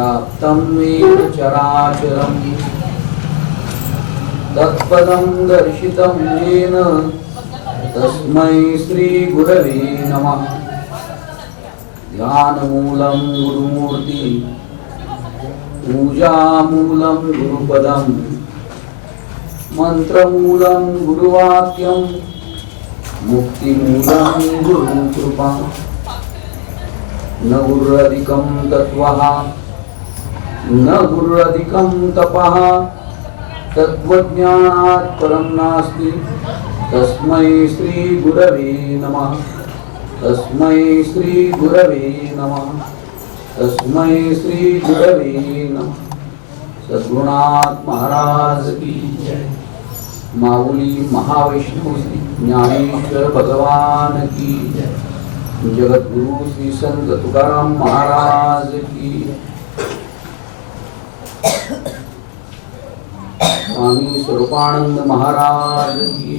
व्याप्तं येन चराचरं तत्पदं दर्शितं येन तस्मै श्री गुरवे नमः। ध्यानमूलं गुरुमूर्ति पूजामूलं गुरुपदं मंत्रमूलं गुरुवाक्यं मुक्तिमूलं गुरुकृपा। न गुरुरधिकं तत्त्वः न गुरुरधिकं तपः तत्त्वज्ञानात् परं नास्ति। तस्मै श्री गुरवे नमः। तस्मै श्री गुरवे नमः। तस्मै श्री गुरवे नमः। सद्गुरुनाथ महाराज की जय। माऊली महाविष्णु श्री ज्ञानेश्वर भगवान की जय। जगद्गुरु श्री संत तुकाराम महाराज की स्वामी स्वरूपानंद महाराज की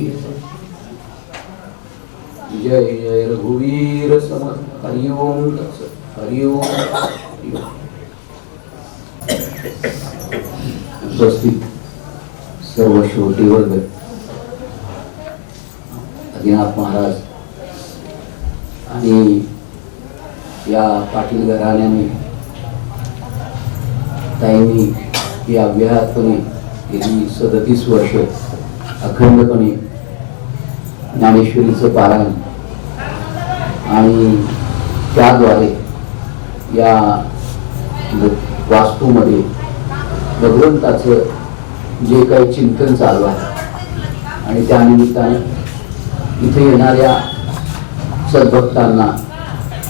जय। जय रघुवीर समर्थ। हरि ओम तत्सत्। हरि ओम हरि ओम। उपस्थित सर्व श्रोते वर्ग, आदिनाथ महाराज आणि या पाटील घराण्याने ताईंनी या अव्याहतपणे गेली 37 वर्ष अखंडपणे ज्ञानेश्वरीचं पारायण आणि त्याद्वारे या वास्तूमध्ये भगवंताचं जे काही चिंतन चालू आहे आणि त्यानिमित्ताने इथे येणाऱ्या सद्भक्तांना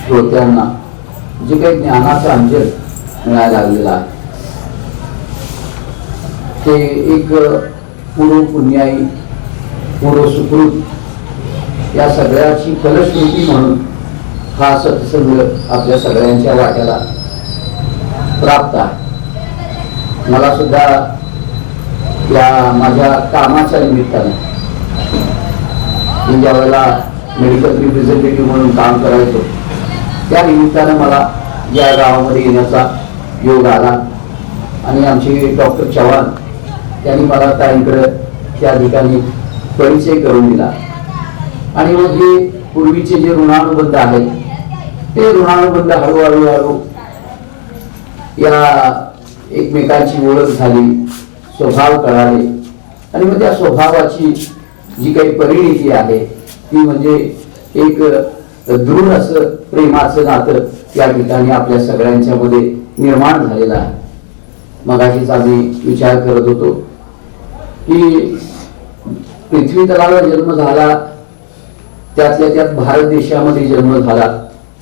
श्रोत्यांना जे काही ज्ञानाचा अंजन मिळायला लागलेला आहे ते एक पूर्व पुण्याई पूर्व सुकृत या सगळ्याची फलश्रुती म्हणून हा सत्संग आपल्या सगळ्यांच्या वाट्याला प्राप्त आहे। मला सुद्धा या माझ्या कामाच्या निमित्ताने ज्या वेळेला मेडिकल रिप्रेझेंटेटिव्ह म्हणून काम करायचो त्या निमित्तानं मला या गावामध्ये येण्याचा योग आला आणि आमचे डॉक्टर चव्हाण त्यांनी मला ताईंकडे त्या ठिकाणी परिचय करून दिला आणि मग हे पूर्वीचे जे ऋणानुबंध आहेत ते ऋणानुबंध हळूहळू या एकमेकांची ओळख झाली, स्वभाव कळाले आणि मग त्या स्वभावाची जी काही परिणिती आहे ती म्हणजे एक दृढ असं प्रेमाचं नातं या ठिकाणी आपल्या सगळ्यांच्या मध्ये निर्माण झालेलं आहे। मगाशीच आम्ही विचार करत होतो की पृथ्वी तलावर जन्म झाला, त्यातल्या त्यात भारत देशामध्ये जन्म झाला,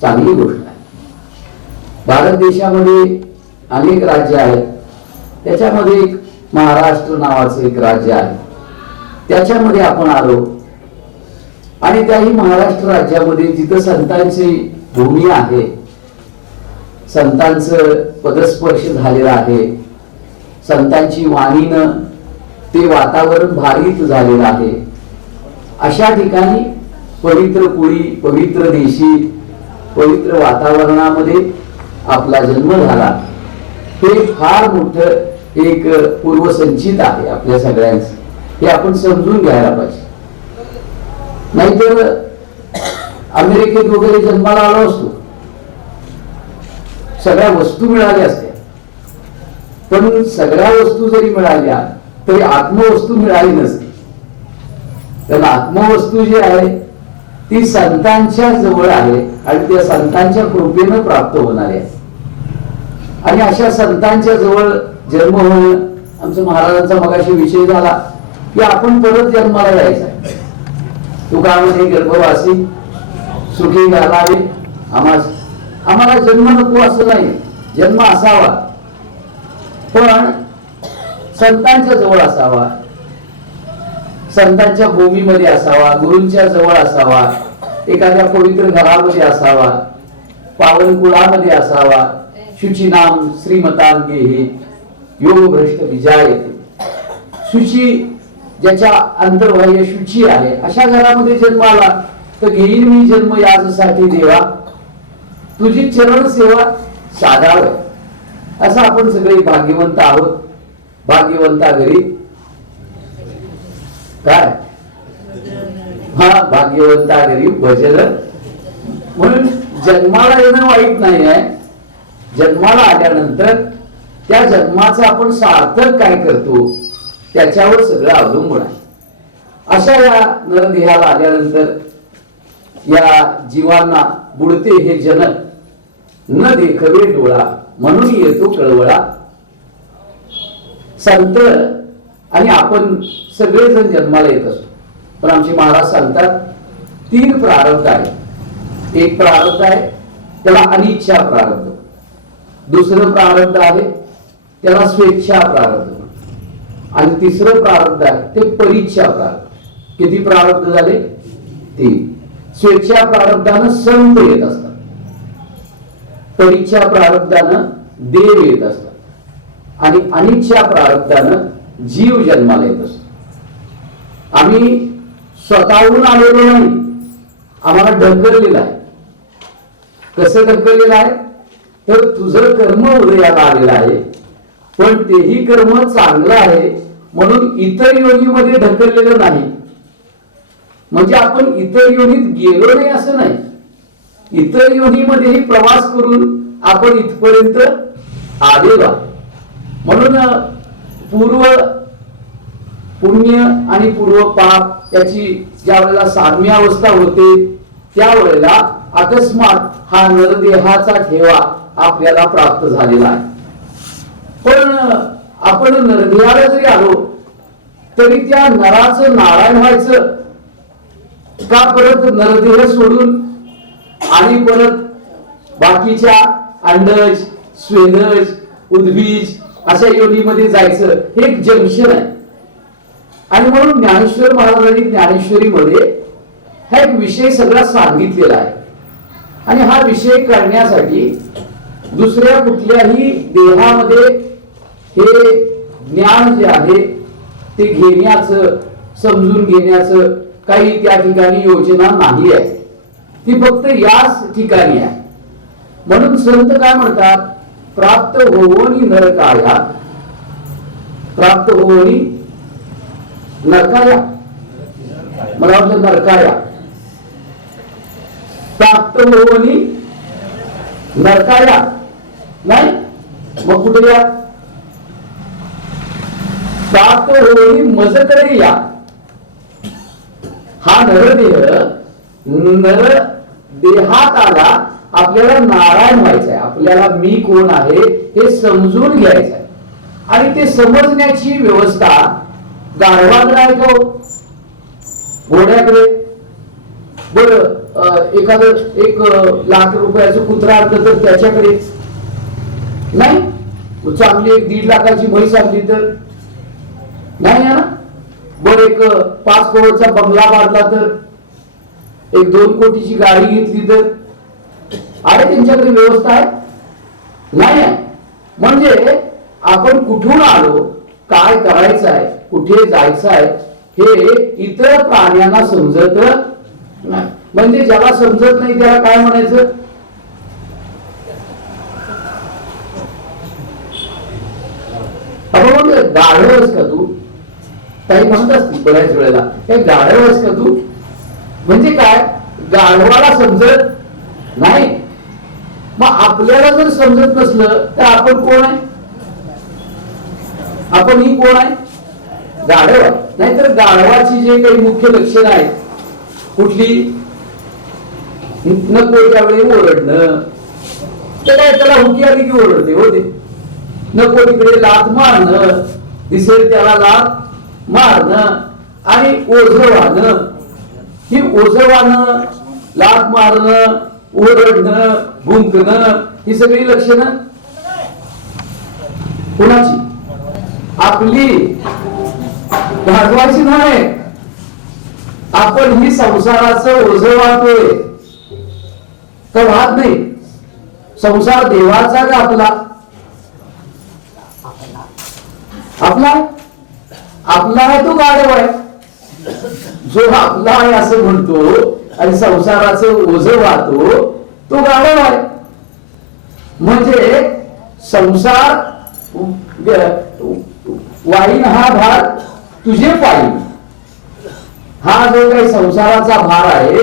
चांगली गोष्ट आहे। भारत देशामध्ये अनेक राज्य आहेत, त्याच्यामध्ये एक महाराष्ट्र नावाचं एक राज्य आहे, त्याच्यामध्ये आपण आलो आणि त्याही महाराष्ट्र राज्यामध्ये जिथं संतांची भूमी आहे, संतांचं पदस्पर्श झालेला आहे, संतांची वाणीनं ते वातावरण भारित झालेलं आहे, अशा ठिकाणी पवित्र कुळी, पवित्र देशी, पवित्र वातावरणामध्ये आपला जन्म झाला। हे फार मोठं एक पूर्वसंचित आहे आपल्या सगळ्यांचं, हे आपण समजून घ्यायला पाहिजे। नाहीतर अमेरिकेत वगैरे जन्माला आलो असतो, सगळ्या वस्तू मिळाल्या असत्या, पण सगळ्या वस्तू जरी मिळाल्या तरी आत्मवस्तू मिळाली नसती। कारण आत्मवस्तू जी आहे ती संतांच्या जवळ आहे आणि त्या संतांच्या कृपेनं प्राप्त होणारी आहे आणि अशा संतांच्या जवळ जन्म होणं, आमच्या महाराजांचा मगाशी विषय झाला की आपण परत जन्माला जायचं आहे। तुकामध्ये गर्भवासी सुखी घालावे आम्हाला जन्म नको असं नाही, जन्म असावा पण संतांच्या जवळ असावा, संतांच्या भूमीमध्ये असावा, गुरूंच्या जवळ असावा, एखाद्या पवित्र घरामध्ये असावा, पावन कुळामध्ये असावा। शुची नाम श्रीमतांगे हे योग भ्रष्ट विजायते। शुची ज्याच्या अंतर्बाह्य शुची आहे अशा घरामध्ये जन्म आला तर घेईन मी जन्म यासाठी देवा, तुझी चरण सेवा साधावे। असं आपण सगळे भाग्यवंत आहोत. भाग्यवंता घरी काय, हा भाग्यवंता घरी भजन. म्हणून जन्माला येणं वाईट नाही आहे. जन्माला आल्यानंतर त्या जन्माचं आपण सार्थक काय करतो त्याच्यावर सगळं अवलंबून आहे. अशा या नरदेहाला आल्यानंतर या जीवांना बुडते हे जनक, न देखवे डोळा म्हणून येतो कळवळा. संत आणि आपण सगळेजण जन्माला येत असतो, पण आमचे महाराज सांगतात 3 प्रारब्ध आहे. एक प्रारब्ध आहे त्याला अनिच्छा प्रारब्ध, दुसरं प्रारब्ध आहे त्याला स्वेच्छा प्रारब्ध, आणि तिसरं प्रारब्ध आहे ते परीच्छा प्रारब्ध. किती प्रारब्ध झाले? 3. स्वेच्छा प्रारब्धानं संत येत असतात, परीच्छा प्रारब्धानं देव येत असतात, आणि अनिच्छा प्रारब्धानं जीव जन्माला येत असतो. आम्ही स्वतःहून आलेलो नाही, आम्हाला ढकललेलं आहे. कसं ढकललेलं आहे? तर तुझं कर्म उदयाला आलेलं आहे, पण तेही कर्म चांगलं आहे म्हणून इतर योनीमध्ये ढकललेलं नाही. म्हणजे आपण इतर योनीत गेलो नाही असं नाही, इतर योनीमध्येही प्रवास करून आपण इथपर्यंत आलेलो. म्हणून पूर्व पुण्य आणि पूर्व पाप याची ज्या वेळेला साम्यावस्था होते त्यावेळेला अकस्मात हा नरदेहाचा ठेवा आपल्याला प्राप्त झालेला आहे. पण आपण नरदेहाला जरी आलो तरी त्या नराचं नारायण व्हायचं का? परत नरदेह सोडून आणि परत बाकीच्या अंडज, स्वेदज, उद्बीज अशा योनीमध्ये जायचं, हे एक जंक्शन आहे. आणि म्हणून ज्ञानेश्वर महाराजांनी ज्ञानेश्वरीमध्ये हा एक विषय सगळा सांगितलेला आहे. आणि हा विषय करण्यासाठी दुसऱ्या कुठल्याही देहामध्ये हे ज्ञान जे आहे ते घेण्याचं, समजून घेण्याचं काही त्या ठिकाणी योजना नाही आहे, ती फक्त याच ठिकाणी आहे. म्हणून संत काय म्हणतात? प्राप्त होवोनी नरकाया, प्राप्त होवोनी नरकाया, मला वाटलं नरकाया, प्राप्त होवोनी नरकाया नाही, मग कुठे या? प्राप्त होवोनी मजकडे या. हा नरदेह नर देहात आला, आपल्याला नारायण व्हायचं आहे, आपल्याला मी कोण आहे हे समजून घ्यायचं आहे. आणि ते समजण्याची व्यवस्था गाढवाकडे आहे का? घोड्याकडे? बरं एखादं 1,00,000 रुपयाचं कुत्रा आणलं तर त्याच्याकडे नाही? चांगली 1-1.5 लाखाची म्हैस आणली तर नाही ना? बरं 5 करोडचा बंगला बांधला तर, 1-2 कोटीची गाडी घेतली तर आहे त्यांच्याकडे व्यवस्था आहे? नाही आहे. म्हणजे आपण कुठून आलो, काय करायचं आहे, कुठे जायचं आहे हे इतर प्राण्यांना समजत नाही. म्हणजे ज्याला समजत नाही त्याला काय म्हणायचं? आपण म्हणतो गाढवच का तू? काही म्हणत असतील बऱ्याच वेळेला, काही गाढवच का तू? म्हणजे काय? गाढवाला समजत नाही. मग आपल्याला जर समजत नसलं तर आपण कोण आहे? आपण ही कोण आहे? गाढव आहे. नाहीतर गाढवाची जे काही मुख्य लक्षणं आहेत, कुठली? नको त्यावेळी ओरडणं, ते काय त्याला हुकी आली की ओरडते होते. नको तिकडे लाथ मारणं, दिसेल त्याला लाथ मारणं, आणि ओझवानं, ही ओझवानं, लाथ मारणं, ओरडणं, भुंकणं, ही सगळी लक्षणं कोणाची? आपली, गाढवाची नाही. आपण ही संसाराचं ओझं वाहतोय तर वाहत नाही. संसार देवाचा का आपला? आपला आपला आहे तो गाढव आहे. जो आपला आहे असं म्हणतो आणि संसाराचं ओझं वाहतो तो गाढव आहे. म्हणजे संसार वाईन हा भार तुझे पायी, हा जो काही संसाराचा भार आहे,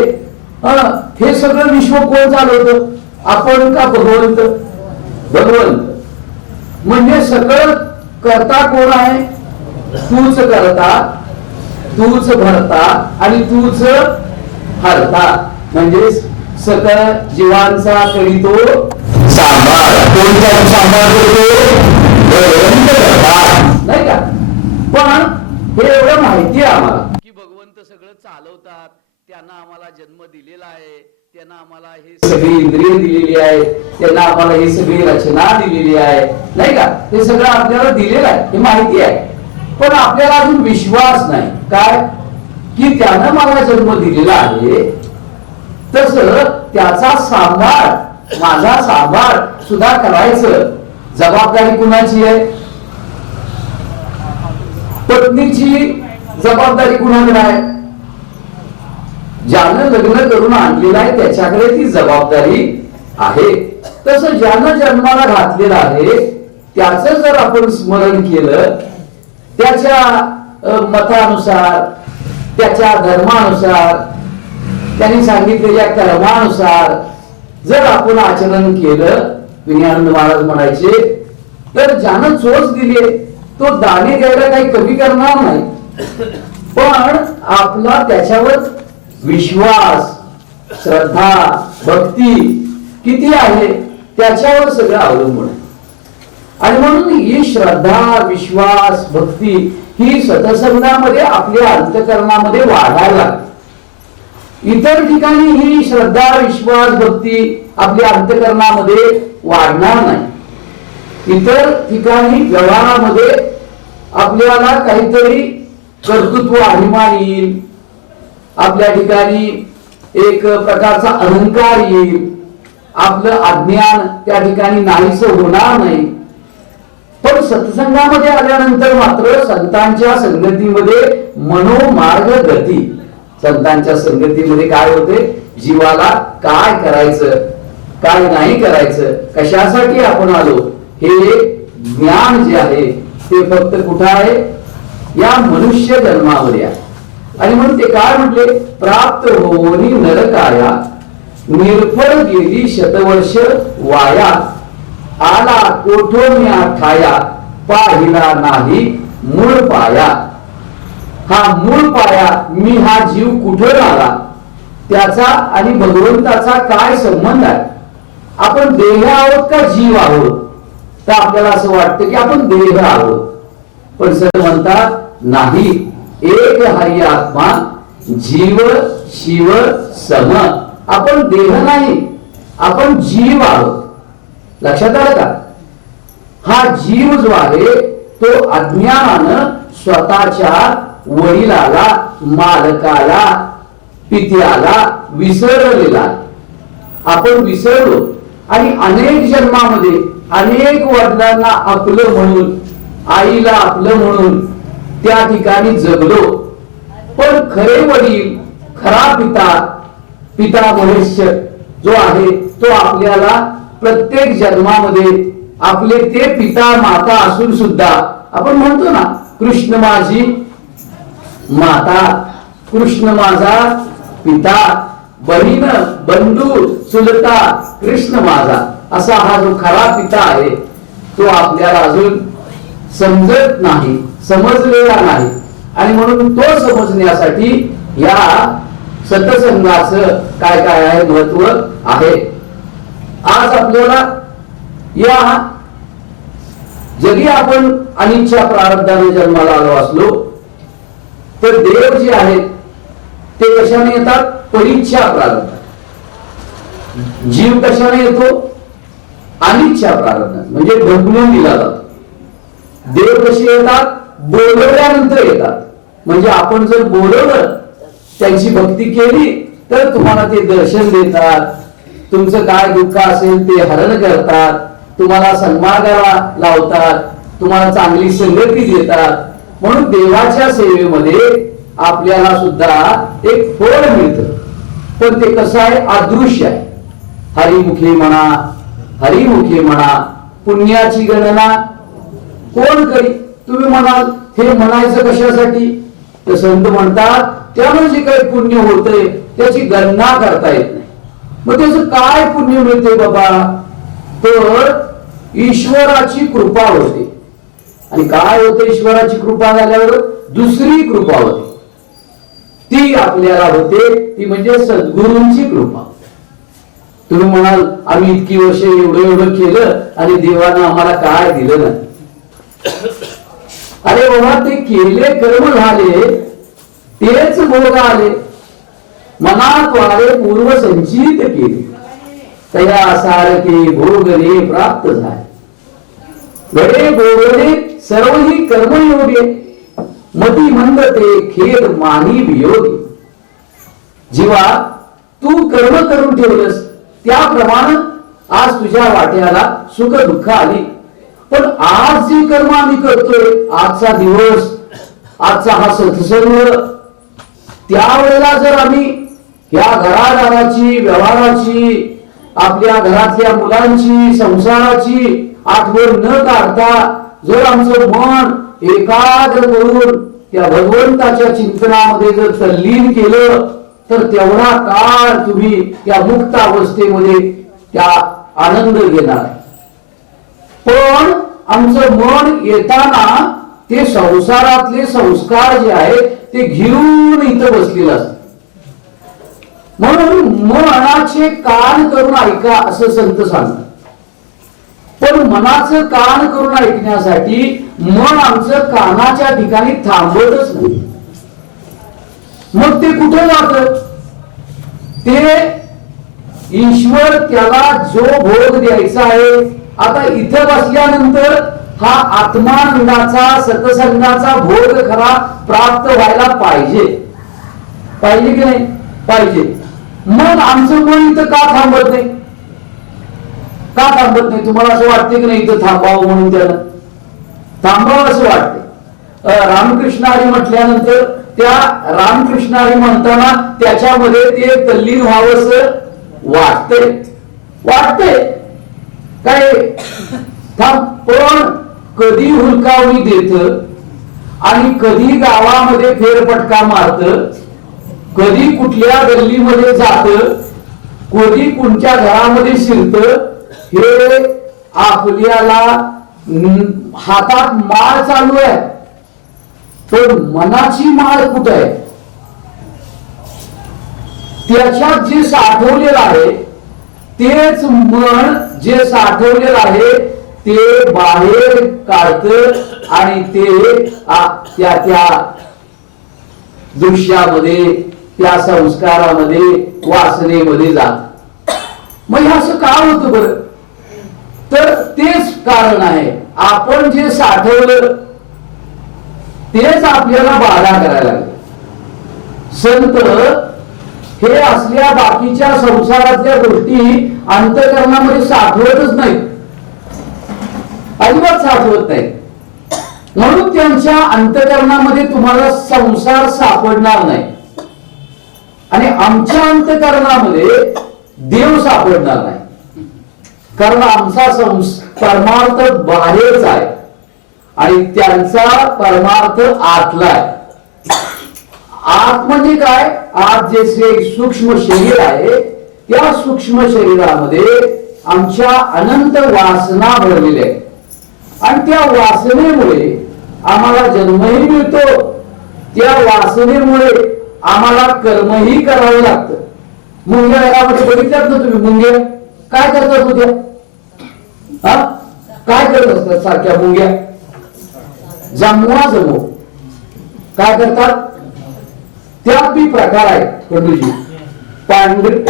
हे सगळं विश्व कोण चालवतं? आपण का भगवंत? भगवंत म्हणजे सगळं करता कोण आहे? तूच करता, तूच भरता आणि तूच हरता. म्हणजे सकळ जीवांचा करीतो सांभाळ. कोणता सांभाळ करतो? भगवंत करता, नाही का? पण हे एवढं माहिती आहे आम्हाला की भगवंत सगळं चालवतात, त्यांना आम्हाला जन्म दिलेला आहे, त्यांना आम्हाला हे सगळी इंद्रिय दिलेली आहे, त्यांना आम्हाला ही सगळी रचना दिलेली आहे, नाही का? हे सगळं आपल्याला दिलेलं आहे, हे माहिती आहे. पण आपल्याला अजून विश्वास नाही काय की त्यानं मला जन्म दिलेला आहे, तस त्याचा सांभाळ, माझा सांभाळ सुद्धा करायचं. जबाबदारी कुणाची आहे? पत्नीची जबाबदारी कुणाकडे आहे? ज्यानं लग्न करून आणलेलं आहे त्याच्याकडे ती जबाबदारी आहे. तसं ज्यानं जन्माला घातलेलं आहे त्याचं जर आपण स्मरण केलं, त्याच्या मतानुसार, त्याच्या धर्मानुसार, त्यांनी सांगितलेल्या कर्मानुसार जर आपण आचरण केलं, विनयानंद महाराज म्हणायचे, तर ज्यानं चोच दिली तो दाणे द्यायला काही कमी करणार नाही, पण आपला त्याच्यावर विश्वास, श्रद्धा, भक्ती किती आहे त्याच्यावर सगळं अवलंबून आहे. आणि म्हणून ही श्रद्धा, विश्वास, भक्ती ही सत्संगामध्ये आपल्या अंतःकरणामध्ये वाढायला लागते. इतर ठिकाणी ही श्रद्धा, विश्वास, भक्ती आपल्या अंतःकरणामध्ये वाढणार नाही. इतर ठिकाणी व्यवहारामध्ये आपल्याला काहीतरी कर्तृत्व, अभिमान येईल, आपल्या ठिकाणी एक प्रकारचा अहंकार येईल, आपलं अज्ञान त्या ठिकाणी नाहीसं होणार नाही. पण सत्संगामध्ये आल्यानंतर मात्र संतांच्या संगतीमध्ये मनोमार्ग गती, संतांच्या संगतीमध्ये काय होते? जीवाला काय करायचं, काय नाही करायचं, कशासाठी आपण आलो, हे ज्ञान जे आहे ते फक्त कुठं आहे? या मनुष्य जन्मामध्ये आहे. आणि म्हणून ते काय म्हटले? प्राप्त होनी नरकाया, निर्फळ गेली शतवर्ष वाया, आला कोठोन्या ठाया, पाहिला नाही मूळ पाया. हा मूळ पाया, मी हा जीव कुठं आला, त्याचा आणि भगवंताचा काय संबंध आहे? आपण देह आहोत का जीव आहोत? तर आपल्याला असं वाटतं की आपण देह आहोत, पण सर म्हणतात नाही, एक हरी आत्मा, जीव शिव सम. आपण देह नाही, आपण जीव आहोत. लक्षात आलं का? हा जीव जो आहे तो अज्ञानानं स्वतःच्या वडिलाला, मालकाला, पित्याला विसरलेला आहे. आपण विसरलो आणि अनेक जन्मामध्ये अनेक वडिलांना आपलं म्हणून, आईला आपलं म्हणून त्या ठिकाणी जगलो. पण खरे वडील, खरा पिता, पिता महेश जो आहे तो आपल्याला प्रत्येक जन्मामध्ये आपले ते पिता माता असून सुद्धा आपण म्हणतो ना, कृष्ण माझी माता, कृष्ण माझा पिता, बहीण, बंधू, चुलता, कृष्ण माझा, असा हा जो खरा पिता आहे तो आपल्याला अजून समजत नाही, समजलेला नाही. आणि म्हणून तो समजण्यासाठी या सत्संगाचं काय काय आहे, महत्व आहे. आज आपल्याला या जरी आपण अनिच्छा प्रारब्धाने जन्माला आलो असलो तर देव जे आहेत ते कशाने येतात? परीच्छा प्रारब्ध. जीव कशाने येतो? अनिच्छा प्रारब्ध, म्हणजे ढकलून दिला जातो. देव कसे येतात? बोलवल्यानंतर येतात. म्हणजे आपण जर बोलवलं, त्यांची भक्ती केली तर तुम्हाला ते दर्शन देतात, तुमचं काय दुःख असेल ते हरण करतात, तुम्हाला सन्मार्गाला लावतात, तुम्हाला चांगली संगती देतात. म्हणून देवाच्या सेवेमध्ये आपल्याला सुद्धा एक फळ मिळतं. पण ते कसं आहे? अदृश्य आहे. हरिमुखी म्हणा, हरिमुखी म्हणा, पुण्याची गणना कोण करी? तुम्ही म्हणाल हे म्हणायचं कशासाठी? तर संत म्हणतात त्यामुळे जे काही पुण्य होतंय त्याची गणना करता येत नाही. मग त्याचं काय पुण्य मिळते बाबा? तर ईश्वराची कृपा होते. आणि काय होते ईश्वराची कृपा झाल्यावर? दुसरी कृपा होते. ती आपल्याला होते, ती म्हणजे सद्गुरूंची कृपा. तुम्ही म्हणाल आम्ही इतकी वर्ष एवढं केलं आणि देवानं आम्हाला काय दिलं नाही. अरे बाबा, ते केले कर्म झाले, तेच भोग आले, मनात वारे पूर्व संचित केले, तया सारखे भोगले प्राप्त झाले. घडे भोगले सर्व ही कर्मयोगे, मती मंद ते खेद मानी वियोगी. जीवा, तू कर्म करून ठेवलंस त्याप्रमाणे आज तुझ्या वाट्याला सुख दुःख आली. पण आज जे कर्म आम्ही करतोय, आजचा दिवस, आजचा हा सत्संग, त्यावेळेला जर आम्ही या घरादाराची, व्यवहाराची, आपल्या घरातल्या मुलांची, संसाराची आठवण न काढता जर आमचं मन एकाग्र करून त्या भगवंताच्या चिंतनामध्ये जर तल्लीन केलं तर तेवढा काळ तुम्ही त्या मुक्त अवस्थेमध्ये त्या आनंद घेणार. पण आमचं मन येताना ते संसारातले संस्कार जे आहेत ते घेऊन इथं बसलेलं असत. म्हणून मनाचे कान करून ऐका असं संत सांगतात. पण मनाचं कान करून ऐकण्यासाठी मन आमचं कानाच्या ठिकाणी थांबतच नाही. मग ते कुठे जात? ते ईश्वर त्याला जो भोग द्यायचा आहे, आता इथं बसल्यानंतर हा आत्मानंदाचा सत्संगाचा भोग खरा प्राप्त व्हायला पाहिजे. पाहिजे की नाही? पाहिजे. मग आमचं मन इथं का थांबत नाही? का थांबत नाही? तुम्हाला असं वाटते की नाही इथं थांबावं म्हणून? त्याला थांबावं असं वाटते. रामकृष्णारी म्हटल्यानंतर त्या रामकृष्णारी म्हणताना त्याच्यामध्ये ते तल्लीन व्हावंस वाटतंय काय थांब. पण कधी हुलकावणी देत आणि कधी गावामध्ये फेरफटका मारत, कधी कुठल्या गल्लीमध्ये जात, कधी कोणत्या घरामध्ये शिरत, हे आपल्याला हातात माळ चालू आहे. पण मनाची माळ कुठे आहे? त्याच्यात जे साठवलेलं आहे तेच मन जे साठवलेलं आहे ते बाहेर काढत आणि ते त्या दृश्यामध्ये, त्या संस्कारामध्ये, वासनेमध्ये जात. मग असं का होतं बरं? तर तेच कारण आहे, आपण जे साठवलं तेच आपल्याला बाधा करायला लागले. संत हे असल्या बाकीच्या संसारातल्या गोष्टी अंतःकरणामध्ये साठवतच नाहीत, अजिबात साठवत नाही. म्हणून त्यांच्या अंतःकरणामध्ये तुम्हाला संसार सापडणार नाही आणि आमच्या अंतःकरणामध्ये देव सापडणार नाही. कारण आमचा परमार्थ बाहेरच आहे आणि त्यांचा परमार्थ आतला आहे. आत म्हणजे काय? आत जे सूक्ष्म शरीर आहे त्या सूक्ष्म शरीरामध्ये आमच्या अनंत वासना भरलेल्या आहेत आणि त्या वासनेमुळे आम्हाला जन्मही मिळतो, त्या वासनेमुळे आम्हाला कर्मही करावं लागतं. मुंग्या घरामध्ये बघितल्यात ना तुम्ही? मुंग्या काय करतात होत्या? काय करत असतात सारख्या मुंग्या? जमवा जमव काय करतात? त्यात बी प्रकार आहेत खंडूजी.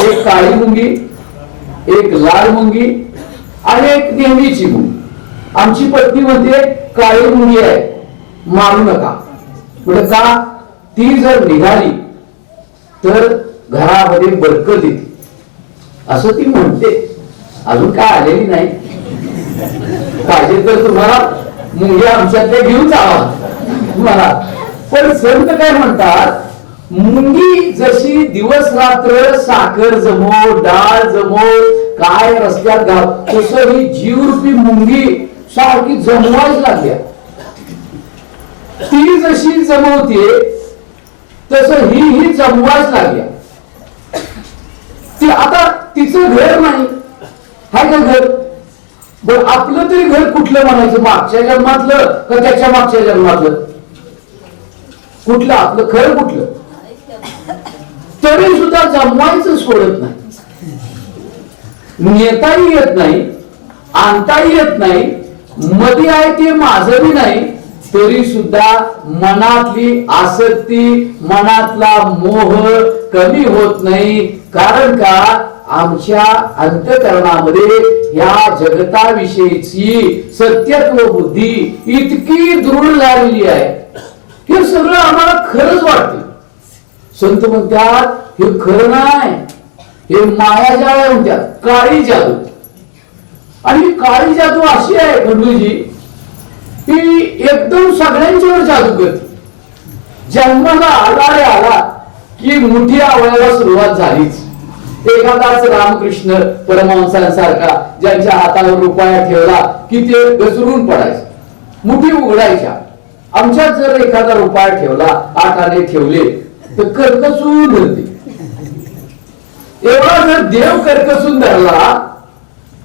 एक काळी मुंगी, एक लाल मुंगी आणि एक नेहमीची मुंगी. आमची पत्नी म्हणते काळी मुंगी आहे, मारू नका. म्हणजे का? ती जर निघाली तर घरामध्ये बरकत येते असं ती म्हणते. अजून काय आलेली नाही. पाहिजे तर तुम्हाला मुंग्या आमच्यातल्या घेऊन जावा तुम्हाला. पण संत काय म्हणतात? मुंगी जशी दिवस रात्र साखर जमो डाळ जमो काय रस्त्यात घाल, तसं ही जीवरूपी मुंगी सारखी जमवायच लागल्या. ती जशी जमवते तसं ही जमवायच लागल्या. ती आता तिचं घर नाही, हाय का घर? बर आपलं तरी घर कुठलं म्हणायचं? मागच्या जन्मातलं का त्याच्या मागच्या जन्मातलं? कुठलं आपलं घर कुठलं? तरी सुद्धा जमवायचं सोडत नाही. नेताही येत नाही, आणताही येत नाही, मध्ये आहे ते माझं बी नाही, तरी सुद्धा मनातली आसक्ती, मनातला मोह कमी होत नाही. कारण का? आमच्या अंतःकरणामध्ये या जगताविषयीची सत्यत्व बुद्धी इतकी दृढ झालेली आहे, हे सगळं आम्हाला खरंच वाटतं. संत म्हणतात हे खरं नाही, हे मायाजाळ आहे म्हणतात, काळी जादू. आणि काळी जादू अशी आहे खंडूजी की एकदम सगळ्यांच्यावर जादू करते. जन्माला आला रे आला की मुठी आवळायला सुरुवात झालीच. एखादाच रामकृष्ण परमहंसांसारखा ज्यांच्या हातावर रुपया ठेवला की ते घसरून पडायचे, मुठी उघडायच्या. आमच्यात जर एखादा रुपया ठेवला, 8 आणे ठेवले तर कर्कसून धरते. एवढा जर देव कर्कसून धरला,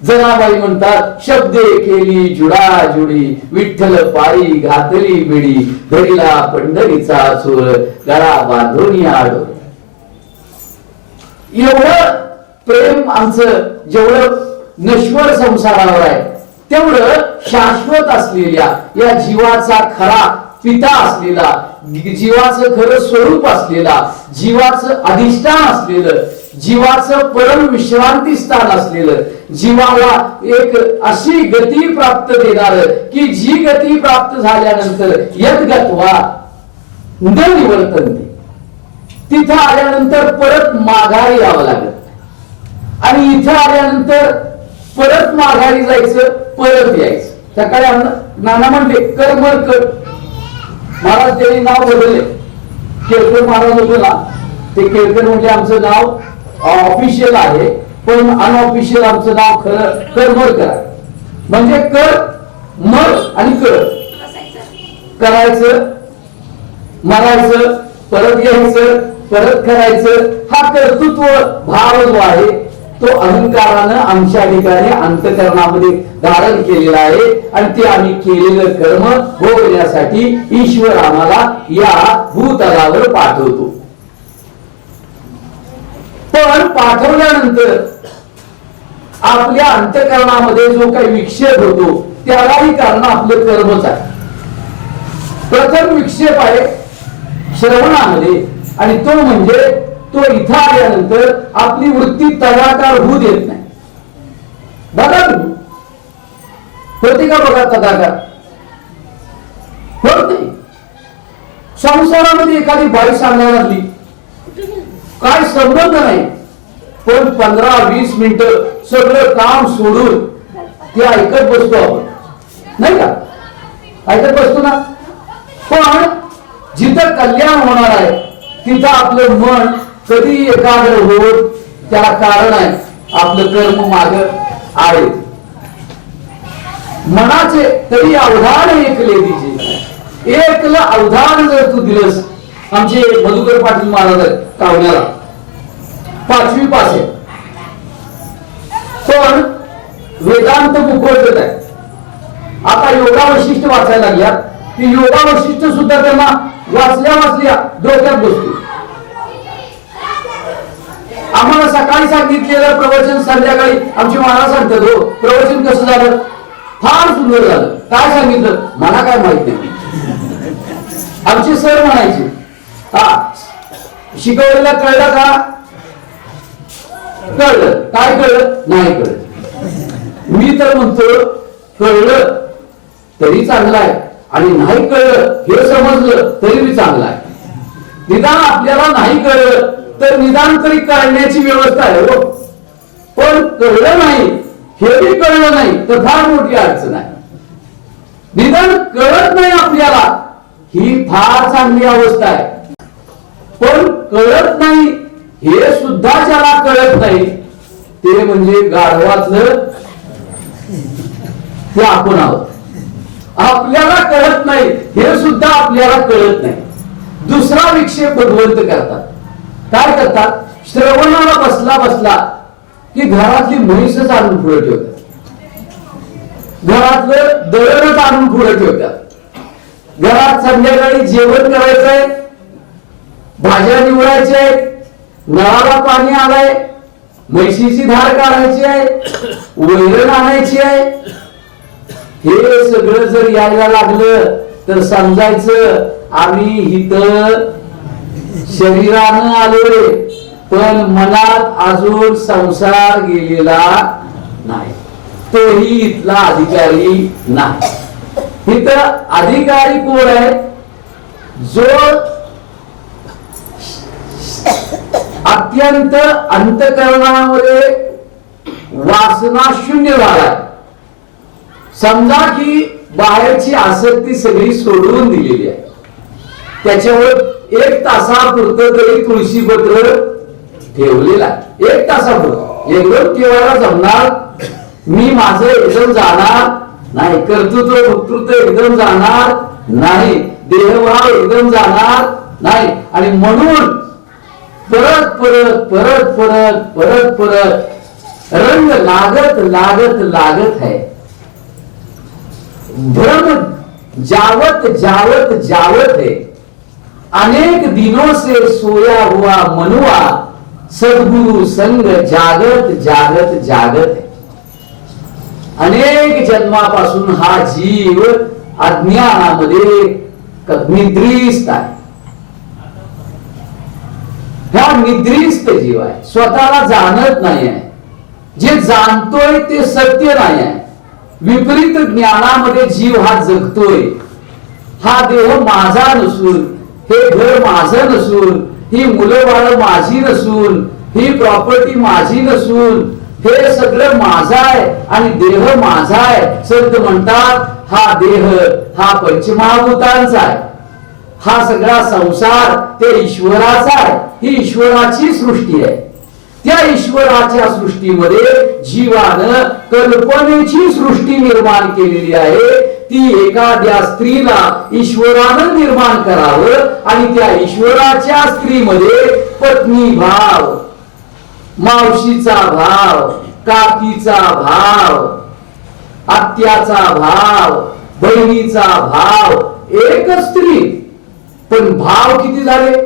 जनाबाई म्हणतात शब्दे केली जुडाजुडी, विठ्ठल पायी घातली बिडी, धरिला पंढरीचा चोर, गळा बांधून आडो. एवढं प्रेम आमचं जेवढं नश्वर संसारावर आहे, तेवढं शाश्वत असलेल्या या जीवाचा खरा पिता असलेला, जीवाचं खरं स्वरूप असलेला, जीवाचं अधिष्ठान असलेलं, जीवाचं परम विश्रांती स्थान असलेलं, जीवाला एक अशी गती प्राप्त देणार की जी गती प्राप्त झाल्यानंतर यद्गत्वा न निवर्तन्ते, तिथं आल्यानंतर परत माघारी यावं लागत. आणि इथं आल्यानंतर परत माघारी जायचं, परत यायचं. सकाळी नाना म्हणले कर्मर कर. महाराज त्यांनी नाव बदलले, केळकर महाराज होते ना, ते केळकर म्हणजे आमचं नाव ऑफिशियल आहे, पण अनऑफिशियल आमचं नाव खरं कर्मर करा. म्हणजे कर मर आणि कर, करायचं, मरायचं, परत यायचं, परत करायचं. हा कर्तृत्व भाव जो आहे तो अहंकारानं आमच्या ठिकाणी अंतःकरणामध्ये धारण केलेला आहे. आणि ते आम्ही केलेलं कर्म भोगण्यासाठी ईश्वर आम्हाला या भूतलावर पाठवतो. पण पाठवल्यानंतर आपल्या अंतःकरणामध्ये जो काही विक्षेप होतो त्यालाही कारण आपलं कर्मच आहे. प्रथम विक्षेप आहे श्रवणामध्ये, आणि तो म्हणजे तो इथं आल्यानंतर आपली वृत्ती तदाकार होऊ देत नाही. बघा तुम्ही होते का? बघा तदाकार होत नाही. संसारामध्ये एखादी बाई सांगायला लागली, काय संबंध नाही, पण 15-20 मिनिटं सगळं काम सोडून ते ऐकत बसतो आपण, नाही का? ऐकत बसतो ना. पण जिथं कल्याण होणार आहे तिथं आपलं मन कधी एकाग्र होत, त्याला कारण आहे आपलं कर्म माग आळे. मनाचे तरी अवधान ऐकले तिचे, एकला अवधान जर तू दिलंस. आमचे मधुकर पाटील महाराज कावण्याला 5वी पास आहे, पण वेदांत मुखवत आहे. आता योगा वैशिष्ट्य वाचायला लागल्या, ती योगा वैशिष्ट्य सुद्धा त्यांना वाचल्या डोक्यात बसतो. आम्हाला सकाळी सांगितलेलं प्रवचन संध्याकाळी आमचे महाराज सांगतात, हो प्रवचन कसं झालं? फार सुंदर झालं. काय सांगितलं? मला काय माहित नाही. आमचे सर म्हणायचे, हा शिकवलेला कळलं का? कळलं. काय कळलं? नाही कळलं. मी तर म्हणतो कळलं तरी चांगलं आहे, आणि नाही कळलं हे समजलं तरी बी चांगलं आहे. निदान आपल्याला नाही कळलं तर निदान तरी कळण्याची व्यवस्था आहे हो. पण कळलं नाही, हे बी कळलं नाही तर फार मोठी अडचण आहे. निदान कळत नाही आपल्याला, ही फार चांगली अवस्था आहे. पण कळत नाही हे सुद्धा ज्याला कळत नाही ते म्हणजे गाढवातलं ते आपण आहोत. आपल्याला कळत नाही हे सुद्धा आपल्याला कळत नाही. दुसरा विक्षेप भगवंत करतात. काय करतात? श्रवणाला बसला बसला की घरातली म्हैसच आणून पुढे ठेवतात, घरातलं दळणच आणून पुढे ठेवतात. घरात संध्याकाळी जेवण करायचंय, भाज्या निवडायच्या आहेत, नळाला पाणी आलंय, म्हैशीची धार काढायची आहे, वैरण आणायची आहे. हे सगळं जर यायला लागलं तर समजायचं आम्ही इथं शरीरानं आलोय पण मनात अजून संसार गेलेला नाही. तोही इथला अधिकारी नाही. इथं अधिकारी कोण आहे? जो अत्यंत अंतःकरणामध्ये वासना शून्य झालाय. समजा की बाहेरची आसक्ती सगळी सोडून दिलेली आहे. त्याच्यावर 1 तासापुरतं तरी तुळशीपत्र ठेवलेला आहे. 1 तासापुरतं एकदम ठेवायला जमणार मी माझं एकदम जाणार नाही, कर्तृत्व वक्तृत्व एकदम जाणार नाही, देहभाव एकदम जाणार नाही. आणि म्हणून परत परत परत परत परत परत रंग लागत लागत लागत है. भ्रम जावत जावत जावत है. अनेक दिनों से सोया हुआ मनुआ सद्गुरु संग जागत जागत जागत है. अनेक जन्मापासून हा जीव अज्ञानामध्ये निद्रिस्त आहे. हा निद्रिस्त जीव आहे, स्वतःला जाणत नाही आहे. जे जाणतोय ते सत्य नाही आहे. विपरीत ज्ञानामध्ये जीव हा जगतोय. हा देह माझा नसून, हे घर माझं नसून, ही मुलं बाळ माझी नसून, ही प्रॉपर्टी माझी नसून, हे सगळं माझा आहे आणि देह माझा आहे. संत म्हणतात हा देह हा पंचमहाभूतांचा आहे. हा सगळा संसार ते ईश्वराचा आहे. ही ईश्वराची सृष्टी आहे. त्या ईश्वराच्या सृष्टीमध्ये जीवानं कल्पनेची सृष्टी निर्माण केलेली आहे. ती एखाद्या स्त्रीला ईश्वरानं निर्माण करावं आणि त्या ईश्वराच्या स्त्रीमध्ये पत्नी भाव, मावशीचा भाव, काकीचा भाव, आत्याचा भाव, बहिणीचा भाव, एकच स्त्री पण भाव किती झाले?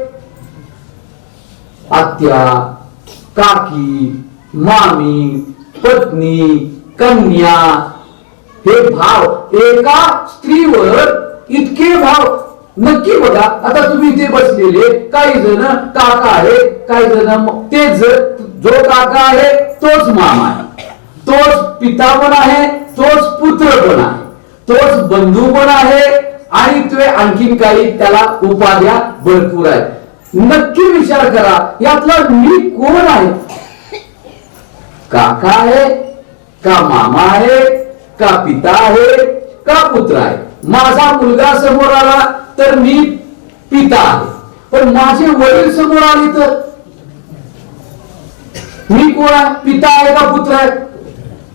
आत्या, काकी, मामी, पत्नी, कन्या, हे भाव एका स्त्रीवर इतके भाव. नक्की बघा, आता तुम्ही इथे बसलेले काही जण काका आहे, काही जण तेच जो काका आहे तोच मामा आहे, तोच पिता पण आहे, तोच पुत्र पण आहे, तोच बंधू पण आहे आणि तो आणखीन काही त्याला उपाध्या भरपूर आहेत. नक्की विचार करा यातला मी कोण आहे? काका आहे का मामा आहे का पिता आहे का पुत्र आहे? माझा मुलगा समोर आला तर मी पिता आहे, पण माझे वडील समोर आले तर मी कोण आहे? पिता आहे का पुत्र आहे?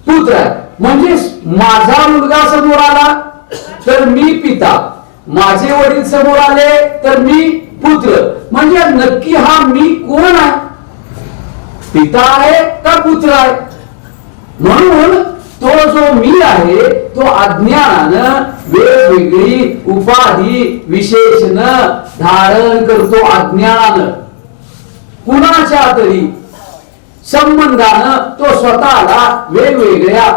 पुत्र आहे. म्हणजे माझा मुलगा समोर आला तर मी पिता, माझे वडील समोर आले तर मी पुत्र. म्हणजे नक्की हा मी कोण आहे? पिता आहे का पुत्र आहे? म्हणून तो जो मी आहे तो अज्ञानानं वेगवेगळी उपाधी विशेषण धारण करतो. अज्ञानानं कुणाच्या तरी संबंधानं तो स्वतःला वेगवेगळ्या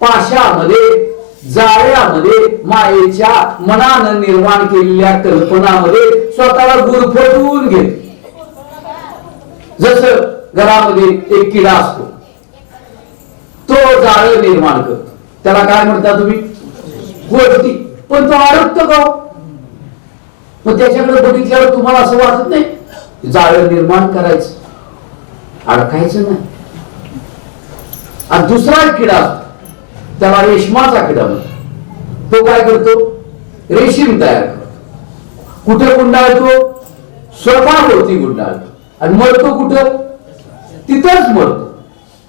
पाशामध्ये जाळ्यामध्ये मायेच्या मनानं निर्माण केलेल्या कल्पनामध्ये स्वतःला गुरफटवून घेत. जसं घरामध्ये एक किडा असतो, तो जाळं निर्माण करतो. त्याला काय म्हणता तुम्ही? गोष्टी. पण तो अडकतो का? पण त्याच्याकडे बघितल्यावर तुम्हाला असं वाटत नाही जाळं निर्माण करायचं, अडकायचं नाही. आणि दुसरा एक किडा असतो, त्याला रेशमाचा किडा म्हणतो. तो काय करतो? रेशीम तयार करतो. कुठे गुंडाळतो? स्वतःभोवती गुंडाळतो आणि मरतो कुठं? तिथंच मरतो.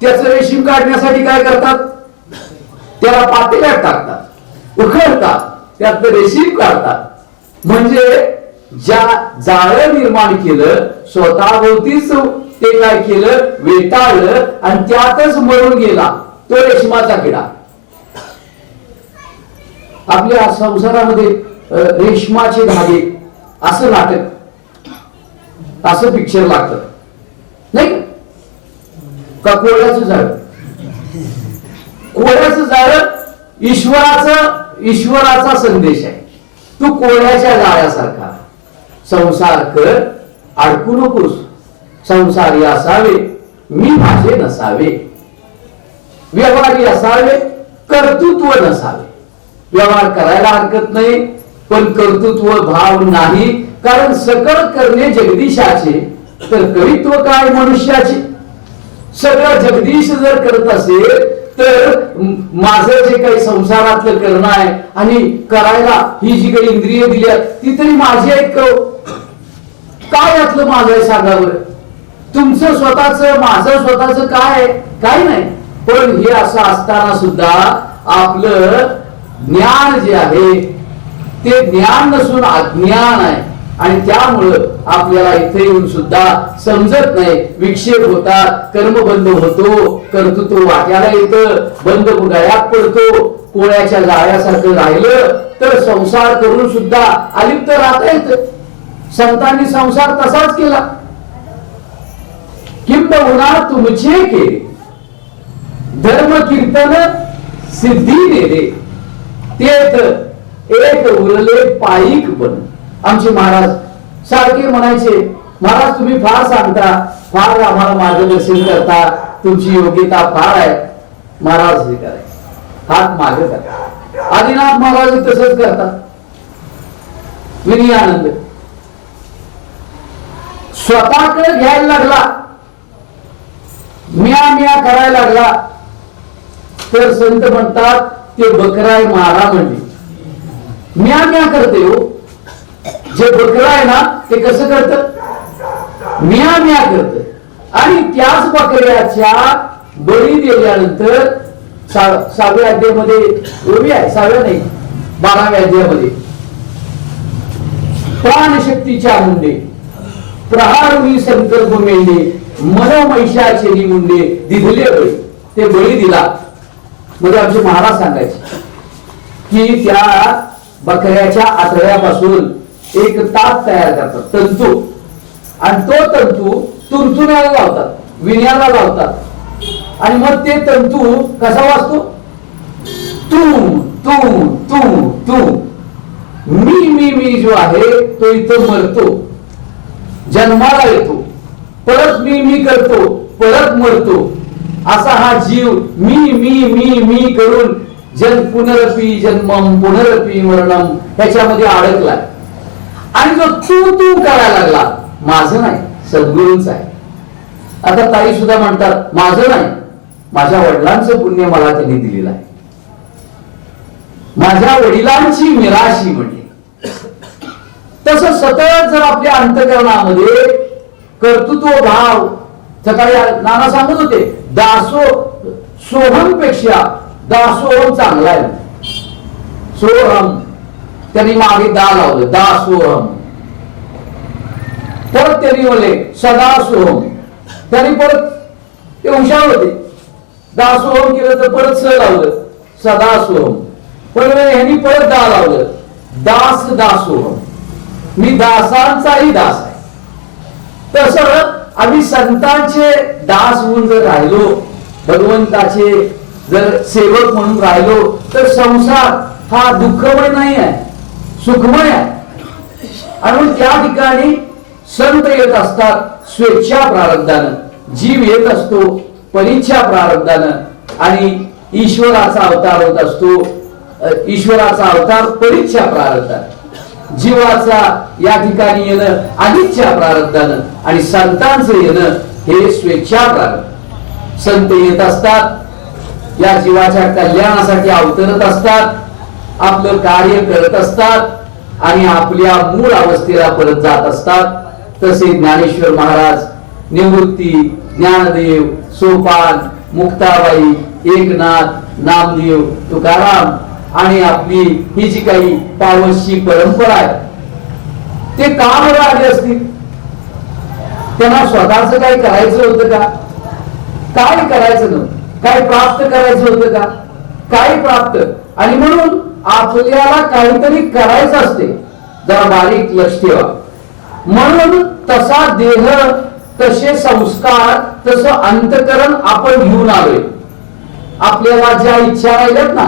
त्याचं रेशीम काढण्यासाठी काय करतात? त्याला पातेल्यात टाकतात, उखळतात, त्यात रेशीम काढतात. म्हणजे ज्या जाळं निर्माण केलं स्वतःभोवतीच ते काय केलं? वेटाळलं आणि त्यातच मरून गेला तो रेशमाचा किडा. आपल्या संसारामध्ये रेशमाचे धागे असं नाटक, असं पिक्चर लागतं नाही का? कोळ्याचं जाळ, कोळ्याचं जाळ ईश्वराचा संदेश आहे. तू कोळ्याच्या जाळ्यासारखा संसार कर, अडकू नकोस. संसारी असावे, मी माझे नसावे. व्यवहारी असावे, कर्तृत्व नसावे. व्यवहार करायला हरकत नाही, पण कर्तृत्व भाव नाही. कारण सकळ करणे जगदीशाचे, तर कवित्व काय मनुष्याचे. सगळं जगदीश जर करत असेल तर माझं जे काही संसारातलं करणं आहे आणि करायला ही जी काही इंद्रिय दिली ती तरी माझी आहेत का? काय यातलं माझं आहे सांगा बरं? तुमचं स्वतःच, माझं स्वतःच काय आहे? काय नाही. पण हे असं असताना सुद्धा आपलं ज्ञान जे आहे ते ज्ञान नसून अज्ञान आहे. आणि त्यामुळं आपल्याला इथे येऊन सुद्धा समजत नाही. विक्षेप होतात, कर्म बंद होतो, कर्तृत्व वाट्याला येतं, बंद गळ्यात पडतो. कोळ्याच्या जाळ्यासारखं राहिलं तर संसार करून सुद्धा अलिप्त राहता येतं. संतांनी संसार तसाच केला. किंबहुना तुमचे केले धर्म कीर्तन सिद्धी नेले, तेच एक उरले पायिक पण. आमचे महाराज सारखे म्हणायचे, महाराज तुम्ही फार सांगता, फार आम्हाला मार्गदर्शन करता, तुमची योग्यता फार आहे. महाराज हे कराय हात मागे करा. आदिनाथ महाराज तसंच करतात. विनयानंद स्वतःकडे घ्यायला लागला, म्या म्या करायला लागला तर संत म्हणतात ते बकराय मारा. म्हणजे म्या म्या करते हो. जे बकरा आहे ना ते कसं करत? म्या म्या करत. आणि त्याच बकऱ्याच्या बळी दिल्यानंतर 6व्या अध्यायामध्ये ओवी आहे, 6व्या नाही 12व्या अध्यायामध्ये, प्राणशक्तीच्या मुंडे प्रहारुनी संकल्प मेंढे मनोमैशाचे मुंडे दिधले बळी. ते बळी दिला. म्हणजे आमचे महाराज सांगायचे की त्या बकऱ्याच्या आतड्यापासून एक ताक तयार करतात, तंतू. आणि तो तंतू तुरतुण्याला लावतात, विण्याला लावतात. आणि मग ते तंतू कसा वाजतो? तू तू तू तू. मी मी मी जो आहे तो इथं मरतो, जन्माला येतो, परत मी मी करतो, परत मरतो. असा हा जीव मी मी मी मी करून पुनरपी जन्मम पुनरपी मरणम ह्याच्यामध्ये अडकलाय. आणि जो तू तू करायला लागला, माझं नाही, सद्गुरूंचा आहे. आता ताई सुद्धा म्हणतात माझं नाही, माझ्या वडिलांचं पुण्य मला त्यांनी दिलेलं आहे. माझ्या वडिलांची मिराशी म्हणली. तसं सतत जर आपल्या अंतःकरणामध्ये कर्तृत्व भाव, सकाळी नाना सांगत होते सोहम पेक्षा दासोहम चांगला आहे. सोहम त्यांनी मागे दा लावलं, दासोहम. परत त्यांनी बोलले सदासोहम. त्यांनी परत ते हुशार होते, दासोहम केलं तर परत स लावलं, सदासोहम. पण ह्यांनी परत दा लावलं, दास दासोहम. मी दासांचाही दास आहे. तसं आम्ही संतांचे दास होऊन जर राहिलो, भगवंताचे जर सेवक म्हणून राहिलो, तर संसार हा दुःखमय नाही आहे, सुखमय आहे. आणि त्या ठिकाणी संत येत असतात स्वेच्छा प्रारब्धानं, जीव येत असतो परीच्छा प्रारब्धानं, आणि ईश्वराचा अवतार होत असतो, ईश्वराचा अवतार परीच्छा प्रारब्धानं. जीवाचा या ठिकाणी येणं अनिच्छा प्रारब्धानं, आणि संतांचं येणं हे स्वेच्छा प्रारब्ध. संत येत असतात, या जीवाच्या कल्याणासाठी अवतरत असतात, आपलं कार्य करत असतात आणि आपल्या मूळ अवस्थेला परत जात असतात. तसे ज्ञानेश्वर महाराज, निवृत्ती, ज्ञानदेव, सोपान, मुक्ताबाई, एकनाथ, नामदेव, तुकाराम आणि आपली ही जी काही पावसची परंपरा आहे ते का बरं आले असतील? त्यांना स्वतःच काय करायचं होतं का? काय करायचं नव्हतं? काय प्राप्त करायचं होतं का? काय प्राप्त? आणि म्हणून आपल्याला काहीतरी करायचं असते, जरा बारीक लक्ष ठेवा. म्हणून तसा देह, तसे संस्कार, तसं अंतकरण आपण घेऊन आलोय. आपल्याला ज्या इच्छा राहिल्यात ना,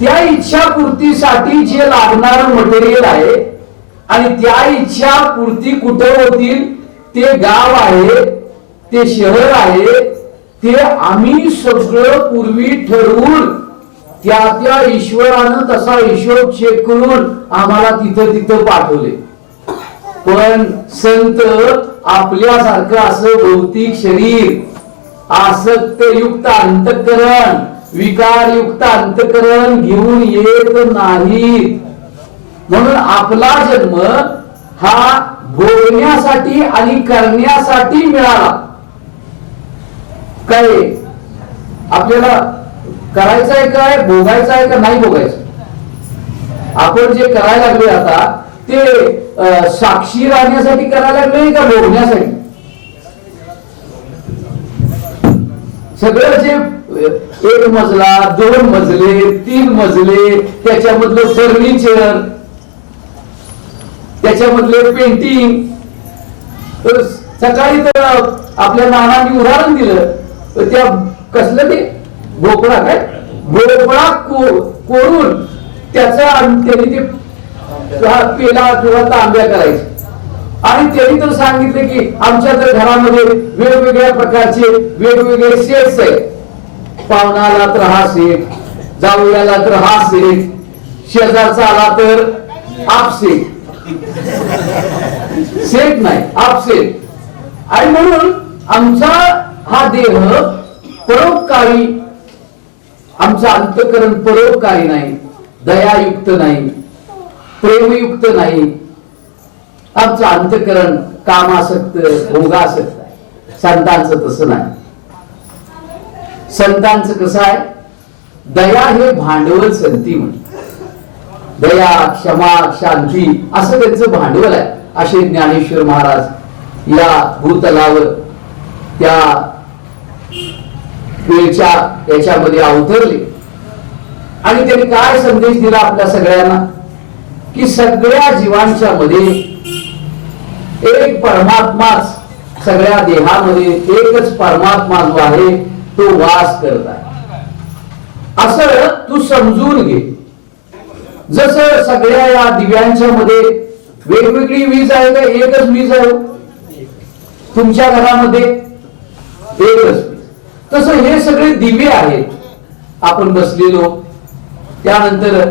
त्या इच्छा पूर्तीसाठी जे लागणारं मटेरियल आहे आणि त्या इच्छा पूर्ती कुठं होतील, ते गाव आहे, ते शहर आहे, ते आम्ही सगळं पूर्वी ठरवून त्या त्या ईश्वरानं तसा हिशोब चेक करून आम्हाला तिथं तिथं पाठवले. पण संत आपल्यासारखं असं भौतिक शरीर, आसक्तयुक्त अंतःकरण, विकारयुक्त अंतःकरण घेऊन येत नाही. म्हणून आपला जन्म हा भोगण्यासाठी आणि करण्यासाठी मिळाला. काय आपल्याला करायचं आहे, काय भोगायचं आहे का नाही भोगायचं? आपण जे करायला लागलोय आता ते साक्षी राहण्यासाठी करायला लागलोय का भोगण्यासाठी? सगळं जे 1 मजला, 2 मजले, 3 मजले, त्याच्यामधलं फर्निचर, त्याच्यामधले पेंटिंग, सकाळी तर आपल्या नानांनी उदाहरण दिलं, त्या कसलं ते भोपळा, काय भोपळा कोरून त्याचा त्यांनी ते पेला किंवा तांब्या करायचे. आणि त्यांनी तर सांगितलं की आमच्या तर घरामध्ये वेगवेगळ्या प्रकारचे वेगवेगळे सेट्स आहेत. पाहुणाला तर हा सेट, जावयाला तर हा सेट, शेजारचा आला तर आप सेट, सेट नाही आप सेट. आणि म्हणून आमचा हा देह परोपकारी, आमचं अंतःकरण परोपकारी नाही, दयायुक्त नाही, प्रेमयुक्त नाही. आमचं अंतःकरण कामासक्त, भोगासक्त आहे. संतांचं तसं नाही. संतांचं कसं आहे? दया हे भांडवल संती म्हणजे, दया, क्षमा, शांती असं त्यांचं भांडवल आहे. असे ज्ञानेश्वर महाराज या भूतलावर त्या वेळच्या याच्यामध्ये अवतरले. आणि त्यांनी काय संदेश दिला आपल्या सगळ्यांना? की सगळ्या जीवांच्या मध्ये एक परमात्माच, सगळ्या देहामध्ये एकच परमात्मा जो आहे तो वास करत आहे, असं तू समजून घे. जसं सगळ्या या दिव्यांच्या मध्ये वेगवेगळी वीज आहे का एकच वीज आहे? तुमच्या घरामध्ये एकच वीज. तसं हे सगळे दिवे आहेत. आपण बसलेलो, त्यानंतर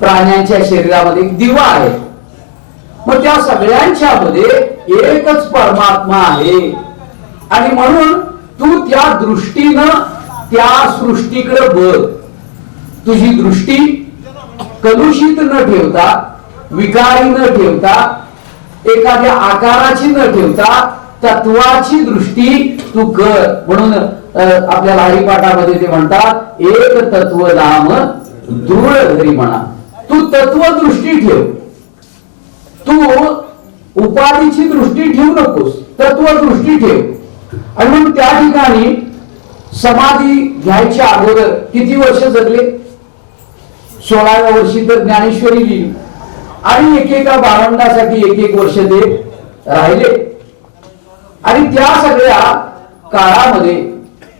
प्राण्यांच्या शरीरामध्ये दिवा आहे. मग त्या सगळ्यांच्या मध्ये एकच परमात्मा आहे. आणि म्हणून तू त्या दृष्टीनं त्या सृष्टीकडे बघ. तुझी दृष्टी कलुषित न ठेवता, विकारी न ठेवता, एखाद्या आकाराची न ठेवता तत्वाची दृष्टी तू कर. म्हणून आपल्याला हरिपाठामध्ये ते म्हणतात, एक तत्व नाम दृढ धरी म्हणा. तू तत्व दृष्टी ठेव. तू उपाधीची दृष्टी ठेवू नकोस, तत्व दृष्टी ठेव. आणि मग त्या ठिकाणी समाधी घ्यायच्या अगोदर किती वर्ष जगले? 16व्या वर्षी तर ज्ञानेश्वरी लिहिली आणि एकेका भावंडासाठी 1-1 वर्ष ते राहिले. आणि त्या सगळ्या काळामध्ये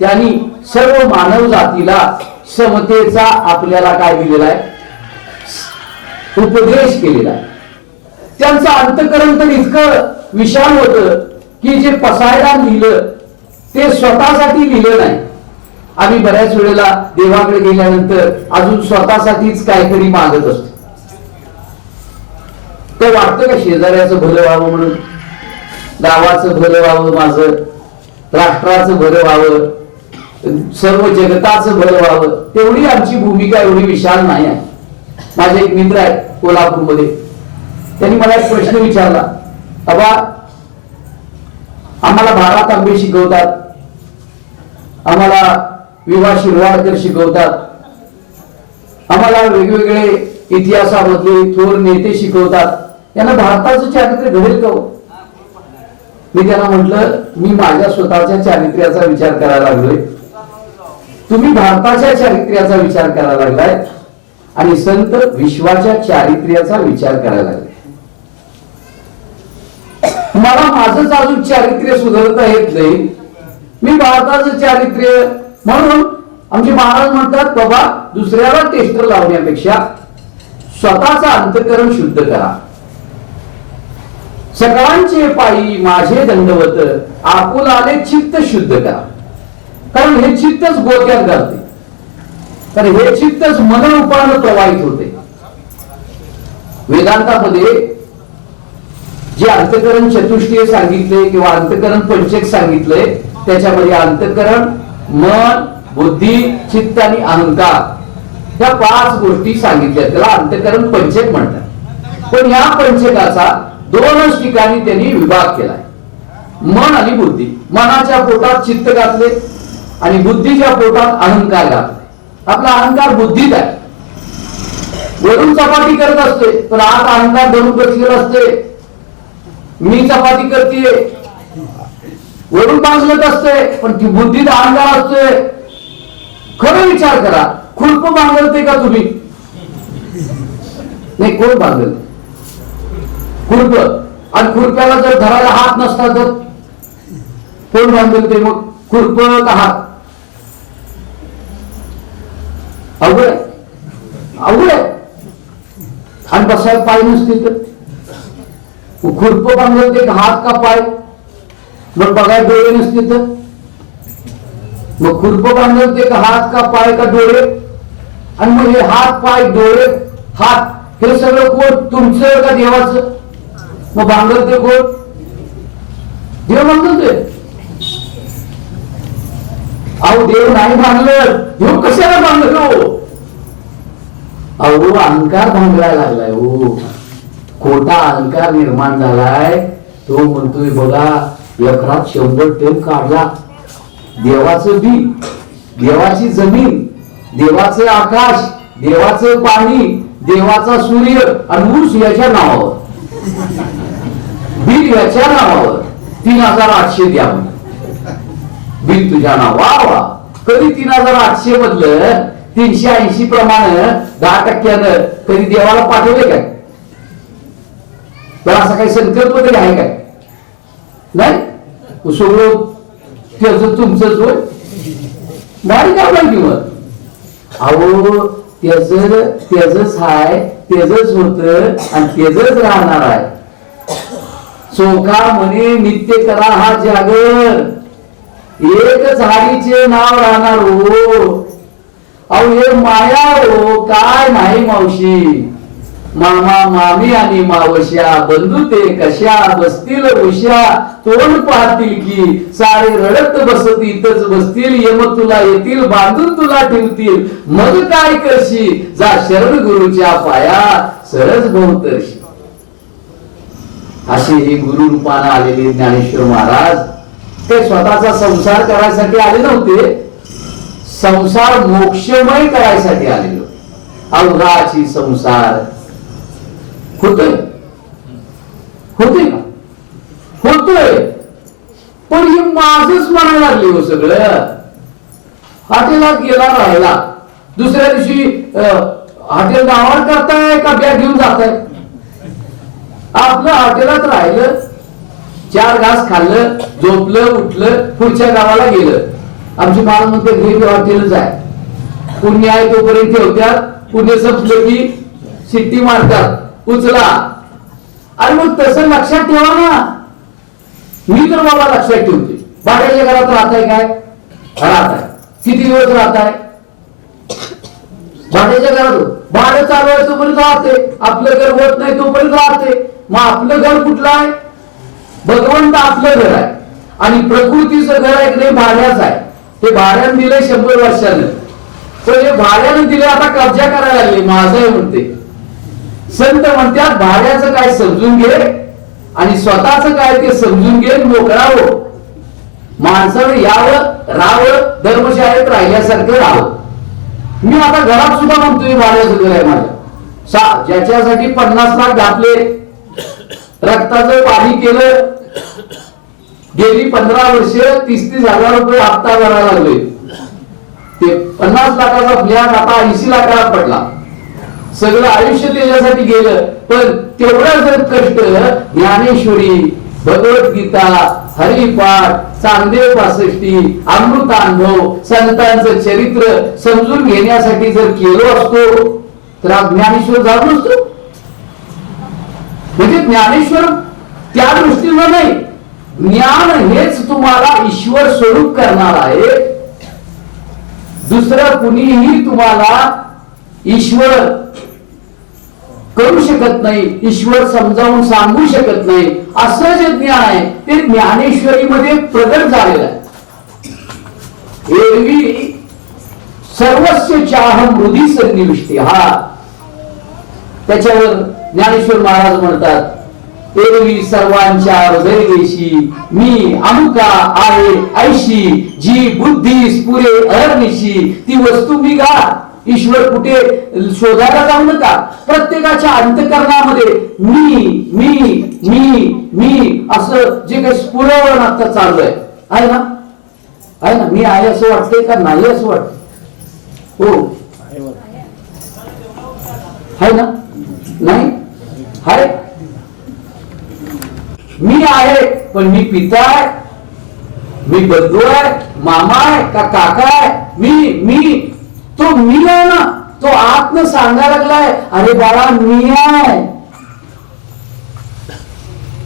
त्यांनी सर्व मानव जातीला समतेचा आपल्याला काय दिलेला आहे? उपदेश केलेला आहे. त्यांचं अंतःकरण तर इतकं विशाल होतं की जे पसायदान लिहिलं ते स्वतःसाठी लिहिलं नाही. आम्ही बऱ्याच वेळेला देवाकडे गेल्यानंतर अजून स्वतःसाठीच काहीतरी मागत असतो. तर वाटतं का शेजाऱ्याचं भलं व्हावं म्हणून, गावाचं भलं व्हावं, माझं राष्ट्राचं भलं व्हावं, सर्व जगताचं भलं व्हावं, तेवढी आमची भूमिका एवढी विशाल नाही आहे. माझे एक मित्र आहेत कोल्हापूरमध्ये, त्यांनी मला एक प्रश्न विचारला, बाबा आम्हाला भारा तांबे शिकवतात, आम्हाला विवा शिरवाडकर शिकवतात, आम्हाला वेगवेगळे इतिहासामधले थोर नेते शिकवतात. यांना भारताचं चारित्र्य घडेल का? मी त्यांना म्हटलं, मी माझ्या स्वतःच्या चारित्र्याचा विचार करायला लागलोय, तुम्ही भारताच्या चारित्र्याचा विचार करायला लागलाय आणि संत विश्वाच्या चारित्र्याचा विचार करायला लागलाय. मला माझंच अजून चारित्र्य सुधारता येत नाही, मी भारताचं चारित्र्य. म्हणून आमचे महाराज म्हणतात, बाबा दुसऱ्याला टेस्टर लावण्यापेक्षा स्वतःचं अंतःकरण शुद्ध करा. सगळ्यांचे पायी माझे दंडवत, आपुलाले चित्त शुद्ध करा. कारण हे चित्तच गोत्यात घालते, तर हे चित्तच मनरूपानं प्रवाहित होते. वेदांतामध्ये जे अंतःकरण चतुष्टय सांगितले किंवा अंतःकरण पंचक सांगितले, त्याच्यामध्ये अंतःकरण, मन, बुद्धी, चित्त आणि अहंकार या 5 गोष्टी सांगितल्या. त्याला अंतःकरण पंचक म्हणतात. पण या पंचकाचा 2च ठिकाणी त्यांनी विभाग केलाय, मन आणि बुद्धी. मनाच्या पोटात चित्त घातले आणि बुद्धीच्या पोटात अहंकार घातले. आपला अहंकार बुद्धीत आहे, वरून चपाती करत असते पण आत अहंकार धरून बसलेला असते. मी चपाती करते, वरून बांधत असते पण ती बुद्धीत अहंकार असते. खरं विचार करा, खुरप बांधते का तुम्ही? नाही, कोण बांधल खुरप? आणि खुरप्याला जर धरायला हात नसता तर कोण बांधल ते? मग खुरप का हात? अवघड आहे, अवघड आहे. आणि बसायला पाय नसतील तर खुरप बांधल ते हात का पाय? मग बघायला डोळे नसतील तर मग खुरप बांधल ते हात का पाय का डोळे? आणि मग हे हात पाय डोळे हात हे सगळं कोण? तुमचं का देवाचं? मग बांधल ते कोण? देव बांधल ते. अहो देव नाही बांधलं, देव कशाला बांधलो? अहो अहंकार भांगडायला लागलाय. हो, खोटा अहंकार निर्माण झालाय. तो म्हणतोय बघा, एकरात 100 टन काढला. देवाचं बी, देवाची जमीन, देवाचं आकाश, देवाचं पाणी, देवाचा सूर्य आणि ऊस याच्या नावावर, बिल याच्या नावावर 3800 द्या. बिल तुझ्या नाव. वा वा. कधी 3800 मधलं 380 प्रमाणे 10% कधी देवाला पाठवले काय? तर असा काही संकल्प तरी आहे काय? नाही. सगळं त्याचं तुमचंच होय. भारी काय किंमत? अहो त्याच हाय, त्याच होत आणि त्याच राहणार आहे. सोका म्हणे नित्य करा हा जागर, एकच हरीचे नाव राहणार हो. अहो हे माया हो, काय नाही मावशी. मामा मामी आणि मावश्या बंधू ते कशा बसतील उशा, तोंड पाहतील की सारे रडत बसत इथच बसतील. यम तुला येतील बांधून तुला ठेवतील, मग काय करशी जा शरण गुरुच्या पाया सहज बहुतरशी. असे हे गुरु रूपाने आलेले ज्ञानेश्वर महाराज ते स्वतःचा संसार करायसाठी आले नव्हते, संसार मोक्षमय करायसाठी आलेलो. अवघाची संसार होतोय, होतोय का? होतोय. पण हे माझच म्हणायला लागले हो सगळं. हॉटेलात गेला राहिला, दुसऱ्या दिवशी हॉटेल गावात करताय का बॅग घेऊन जाताय? आपलं हॉटेलात राहिलं, 4 घास खाल्लं, झोपलं, उठलं, पुढच्या गावाला गेलं. आमची माल म्हणते हे हॉटेलच आहे, पुण्य आहे तोपर्यंत ठेवत्यात, पुण्य संपलं की शिट्टी मारतात, उचला. आणि मग तसं लक्षात ठेवा ना. मी तर बाबा लक्षात ठेवते. भाड्याच्या घरात राहताय काय? राहत आहे. किती दिवस राहताय? भाड्याच्या घरात. भाडं चालू आहे तोपर्यंत राहते, आपलं घर होत नाही तोपर्यंत राहते. मग आपलं घर कुठलं आहे? भगवंत आपलं घर आहे आणि प्रकृतीचं घर आहे नाही भाड्याचं आहे. ते भाड्यानं दिलंय 100 वर्षानं, पण हे भाड्यानं दिले आता कब्जा करायला लागले. माझं आहे म्हणते. संत म्हणतात भाड्याचं काय समजून घे आणि स्वतःच काय ते समजून घे, मोकळा हो. माणसानं यावं राहावं, धर्मशाळेत राहिल्यासारखं राहावं. मी आता घरात सुद्धा म्हणतोय भाड्याचं घर आहे माझ्या, ज्याच्यासाठी 50 लाख घातले, रक्ताचं पाणी केलं, गेली 15 वर्ष 30-30 हजार रुपये हप्ता भरायला लागले. ते 50 लाखाचा फ्लॅट आता 80 लाखाला पडला. सगळं आयुष्य त्याच्यासाठी गेलं. पण तेवढा जर कष्ट ज्ञानेश्वरी, भगवद्गीता, हरिपाठ, चांगदेव 65, अमृतानुभव, संतांचं चरित्र समजून घेण्यासाठी जर केलो असतो तर ज्ञानेश्वर झालो नसतो. म्हणजे ज्ञानेश्वर त्या दृष्टीनं नाही, ज्ञान हेच तुम्हाला ईश्वर स्वरूप करणार आहे. दुसरं कुणीही तुम्हाला ईश्वर करू शकत नाही, ईश्वर समजावून सांगू शकत नाही. असं जे ज्ञान आहे ते ज्ञानेश्वरीमध्ये प्रगट झालेलं आहे. एरवी सर्वस्य चाहम हृदि सन्निविष्टे, हा त्याच्यावर ज्ञानेश्वर महाराज म्हणतात, एरवी सर्वांच्या हृदयदेशी मी अमुका आहे ऐशी, जी बुद्धी स्फुरे अहर्निशी. ती वस्तू मी गा, ईश्वर कुठे शोधायला जाऊ नका. प्रत्येकाच्या अंतःकरणामध्ये मी मी मी मी असं जे काही स्फुरवण आता चालू आहे ना, आहे ना. मी आहे असं वाटतंय का नाही असं वाटतं? हो आहे ना, नाही आहे. मी आहे पण मी पिता आहे, मी बंधू आहे, मामा आहे का काका आहे? मी तो मी आहे ना, तो आत्म सांगायला लागलाय, अरे बाळा मी आहे.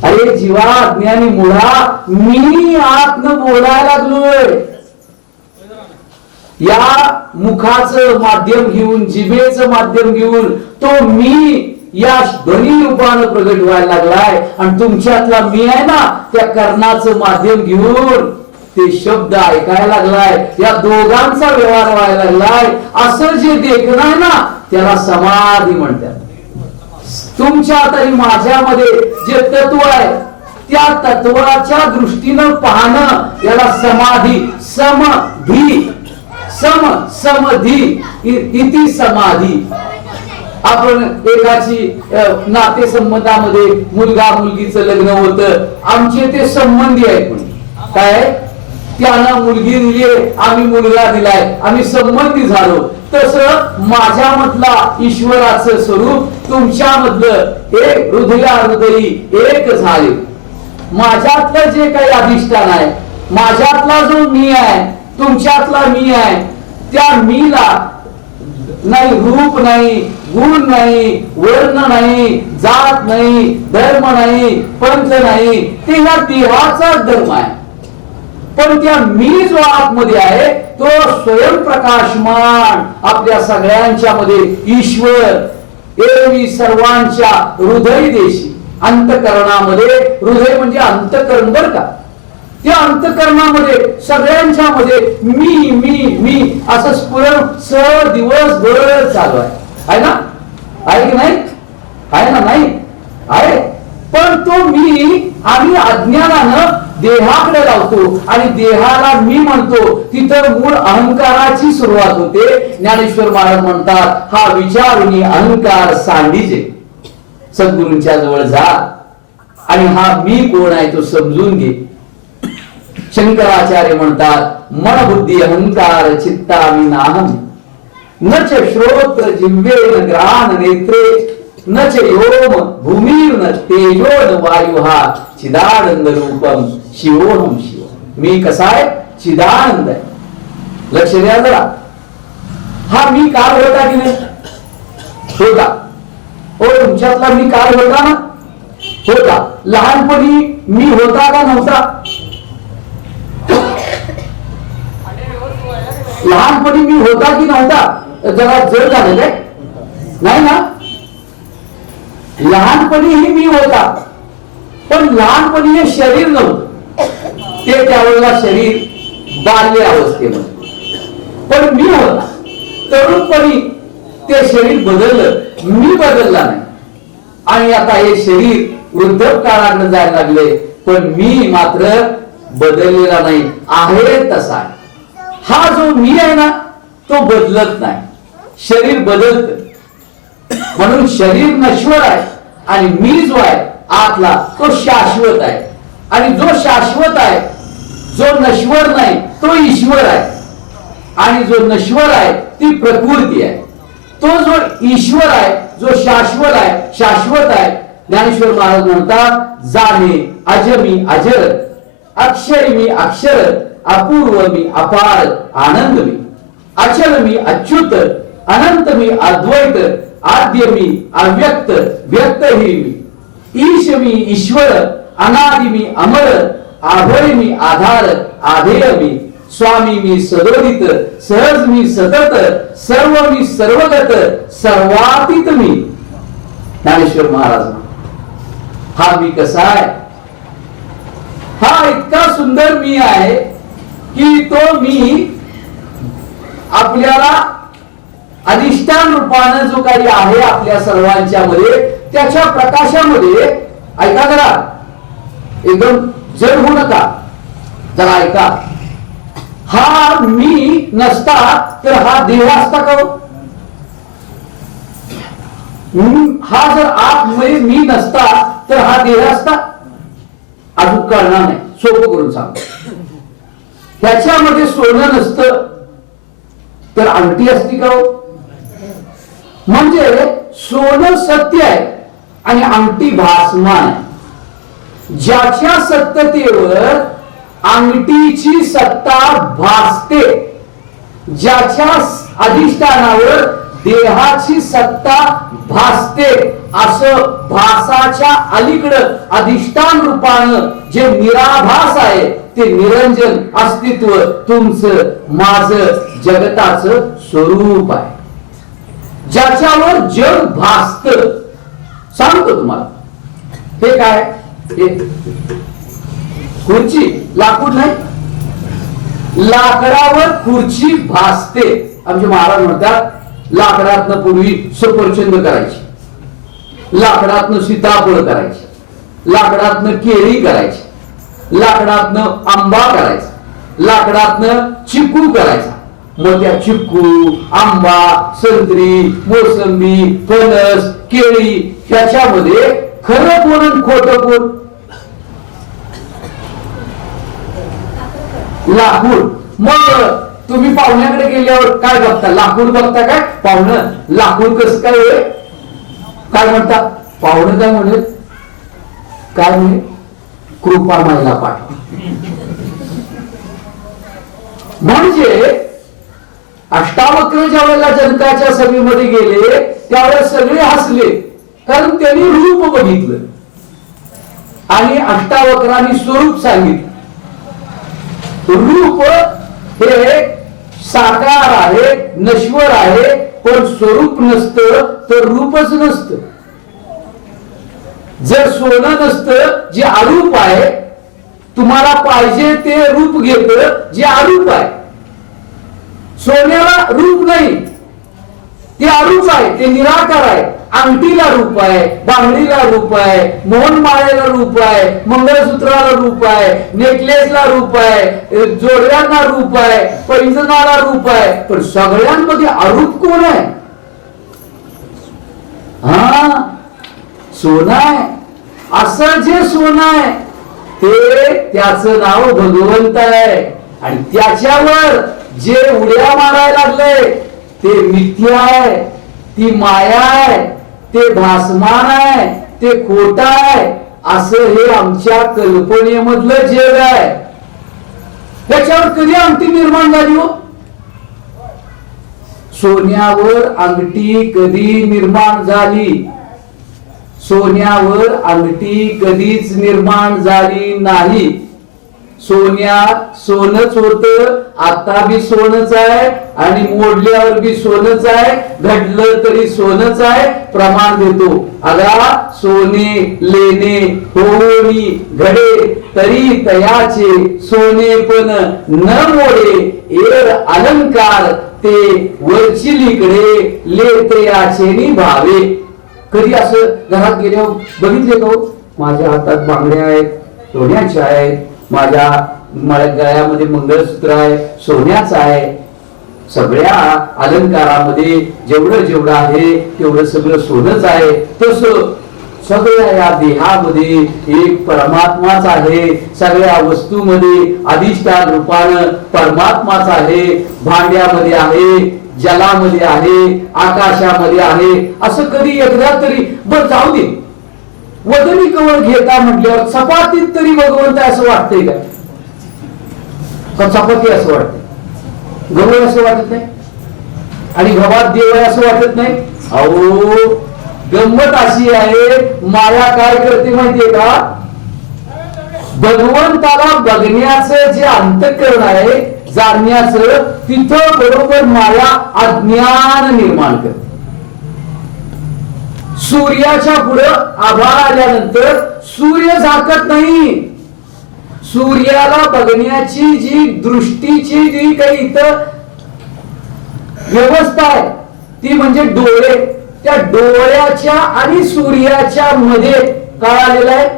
अरे जीवा अज्ञानी मुळा, मी आत्म बोलायला लागलोय. या मुखाचं माध्यम घेऊन, जिभेचं माध्यम घेऊन तो मी या ध्वनी रूपानं प्रगट व्हायला लागलाय. आणि तुमच्यातला मी आहे ना, त्या कर्णाचं माध्यम घेऊन ते शब्द ऐकायला लागलाय. या दोघांचा व्यवहार व्हायला लागलाय. असं जे देखणं आहे ना, त्याला समाधी म्हणतात. तुमच्या तरी माझ्यामध्ये जे तत्व आहे त्या तत्वाच्या दृष्टीनं पाहणं याला समाधी, समधी, समधी इति समाधी. आपण एकाची नातेसंबंधामध्ये मुलगा मुलगीचं लग्न होतं, आमचे ते संबंधी आहेत. पण काय, त्यानं मुलगी दिली, आम्ही मुलगा दिलाय, आम्ही संबंधी झालो. तसं माझ्या मधला ईश्वराचं स्वरूप तुमच्या मधलं एक हृदया हृदयी एक झाले. माझ्यातलं जे काही अधिष्ठान आहे, माझ्यातला जो मी आहे, तुमच्यातला मी आहे, त्या मीला नाही रूप नाही, गुण नाही, वर्ण नाही, जात नाही, धर्म नाही, पंथ नाही, ते या देवाचा धर्म आहे. पण त्या मी जो आतमध्ये आहे तो स्वयंप्रकाशमान आपल्या सगळ्यांच्या मध्ये ईश्वर एरवी सर्वांच्या हृदय देशी, अंतकरणामध्ये. हृदय म्हणजे अंतकरण बर का. त्या अंतकरणामध्ये सगळ्यांच्या मध्ये मी मी मी असं स्फुरण दिवसभर चालू आहे ना, आहे की नाही? आहे ना, नाही आहे. पण तो मी आम्ही अज्ञानानं देहाकडे लावतो आणि देहाला मी म्हणतो. तिथं मूळ अहंकाराची सुरुवात होते. ज्ञानेश्वर महाराज म्हणतात, हा विचारुनी अहंकार सांडीजे. सद्गुरूंच्या जवळ जा आणि हा मी कोण आहे तो समजून घे. शंकराचार्य म्हणतात, मन बुद्धी अहंकार चित्ताविनाहम न च श्रोत्र जिह्वेन ग्राण नेत्रे न च योम भूमीर्न तेजो न वायुहा चिदानंद रूपम शिवोहम शिव. मी कसा आहे? चिदानंद आहे. लक्ष द्या जरा. हा मी काल होता की नाही? होता. हो, तुमच्यातला मी काल होता ना? होता. लहानपणी मी होता का नव्हता? लहानपणी मी होता की नव्हता? जरा जड झालं काय? नाही ना. लहानपणीही मी होता, पण लहानपणी हे शरीर नव्हतं. ते त्यावेळेला शरीर बाल्य अवस्थेमध्ये. पण मी होता. तरुणपणी ते शरीर बदललं, मी बदलला नाही. आणि आता हे शरीर वृद्ध काळाकडे जायला लागले, पण मी मात्र बदललेला नाही, आहे तसा आहे. हा जो मी आहे ना तो बदलत नाही, शरीर बदलत. म्हणून शरीर नश्वर आहे आणि मी जो आहे आतला तो शाश्वत आहे. आणि जो शाश्वत आहे, जो नश्वर नाही तो ईश्वर आहे. आणि जो नश्वर आहे ती प्रकृती आहे. तो जो ईश्वर आहे, जो शाश्वत आहे, ज्ञानेश्वर महाराज म्हणतात, जाणे अजमी अजर, अक्षरी मी अक्षर, अपूर्व मी अपार, आनंद मी अचल मी अच्युत, अनंत मी अद्वैत, आद्य मी अव्यक्त, व्यक्त ही मी ईश मी ईश्वर, अनादि मी अमर, आभय मी आधार, आधेय मी स्वामी मी सदोदित, सहज मी सतत, सर्व मी सर्वगत, सर्वातीत मी. ज्ञानेश्वर महाराज, हा मी कसा आहे? हा इतका सुंदर मी आहे की तो मी आपल्याला अधिष्ठान रूपानं जो काही आहे आपल्या सर्वांच्या मध्ये, त्याच्या प्रकाशामध्ये, ऐका जरा, एकदम जड होऊ नका, जरा ऐका. हा मी नसता तर हा देह असता का? हा जर आतमध्ये मी नसता तर हा देह असता? अजून कळणार नाही, सोपं करून सांग. त्याच्यामध्ये सोनं नसतं तर अंगठी असती का? म्हणजे सोनं सत्य आहे आणि अंगठी भासमान आहे. ज्याच्या सत्यतेवर अंगठीची सत्ता भासते, ज्याच्या अधिष्ठानावर देहाची सत्ता भासते, असं भासाच्या अलीकडं अधिष्ठान रूपानं जे निराभास आहे ते निरंजन अस्तित्व तुमचं माझं जगताचं स्वरूप आहे. ज्याच्यावर जग भासत, सांगतो तुम्हाला. हे काय? खुर्ची, लाकूड नाही, लाकडावर खुर्ची भासते. आमचे महाराज म्हणतात, लाकडातनं पूर्वी सफरचंद करायची, लाकडातनं सीताफळ करायची, लाकडातनं केळी करायची, लाकडातनं आंबा करायचा, लाकडातनं चिकू करायचा. मग त्या चिकू, आंबा, संत्री, मोसंबी, फणस, केळी ह्याच्यामध्ये खरं कोण आणि खोटं कोण? लाकूड. मग तुम्ही पाहुण्याकडे गेल्यावर काय बघता? लाकूड बघता काय? पाहुणं लाकूड कसं काय होय? काय म्हणता? पाहुणं काय म्हणेल? काय म्हणे? कृपा मायला पाठवा. म्हणजे अष्टावक्र ज्या वेळेला जनकाच्या सभेमध्ये गेले त्यावेळेस सगळे हसले, कारण त्यांनी रूप बघितलं आणि अष्टावक्रांनी स्वरूप सांगितलं. रूप हे साकार आहे, नश्वर आहे, पण स्वरूप नसतं तर रूपच नसतं. जर सोनं नसतं जे अरूप आहे, तुम्हाला पाहिजे ते रूप घेतं जे अरूप आहे. सोन्याला रूप नाही, ते अरूप आहे, ते निराकार आहे. अंगठीला रूप आहे, बांगडीला रूप आहे, मोहनमाळेला रूप आहे, मंगळसूत्राला रूप आहे, नेकलेसला रूप आहे, जोडव्यांना रूप आहे, पैंजणाला रूप आहे, पण सगळ्यांमध्ये अरूप कोण आहे? हा, सोनं आहे. असं जे सोनं आहे ते त्याचं नाव भगवंत आहे. आणि त्याच्यावर जे उड्या मारायला लागले ते मिथ्या आहे, ती माया आहे, ते भासमान आहे, ते खोट आहे. असं हे आमच्या कल्पनेमधलं जग आहे. त्याच्यावर कधी अंगठी निर्माण झाली हो? सोन्यावर अंगठी कधी निर्माण झाली? सोन्यावर अंगठी कधीच निर्माण झाली नाही. सोनच होत, आता बी सोनच आहे आणि मोडल्यावर बी सोनच आहे, घडलं तरी सोनच आहे. प्रमाण देतो, अगा सोने लेणे होणी घडे तरी तयाचे सोने पण न मोडे, एर अलंकार ते वरचिलीकडे लेतयाचे भावे. कधी असं घरात गेल्यावर बघितले का? माझ्या हातात बांगड्या आहेत, सोन्याच्या आहेत, माझ्या गळ्यामध्ये मंगळसूत्र आहे, सोन्याचं आहे. सगळ्या अलंकारामध्ये जेवढं जेवढं आहे तेवढं सगळं सोनच आहे. तसं सगळ्या या देहामध्ये एक परमात्माच आहे. सगळ्या वस्तूमध्ये अधिष्ठान रूपानं परमात्माच आहे. भांड्यामध्ये आहे, जलामध्ये आहे, आकाशामध्ये आहे. असं कधी एकदा तरी बर जाऊ दे, वदनी कवळ घेता म्हटल्यावर चपातीत तरी भगवंत असं वाटतंय का? चपाती असं वाटतंय, गवळ असं वाटत नाही, आणि गव्हात देव आहे असं वाटत नाही. अहो गंमत अशी आहे, माया काय करते माहितीये का? भगवंताला बघण्याचं जे अंतःकरण आहे, जाणण्याचं, तिथं बरोबर माया अज्ञान निर्माण करते. सूर्याच्या पुढं आभाळ आल्यानंतर सूर्य झाकत नाही. सूर्याला बघण्याची जी दृष्टीची जी काही इथं व्यवस्था आहे ती म्हणजे डोळे. त्या डोळ्याच्या आणि सूर्याच्या मध्ये काय आलेलं आहे?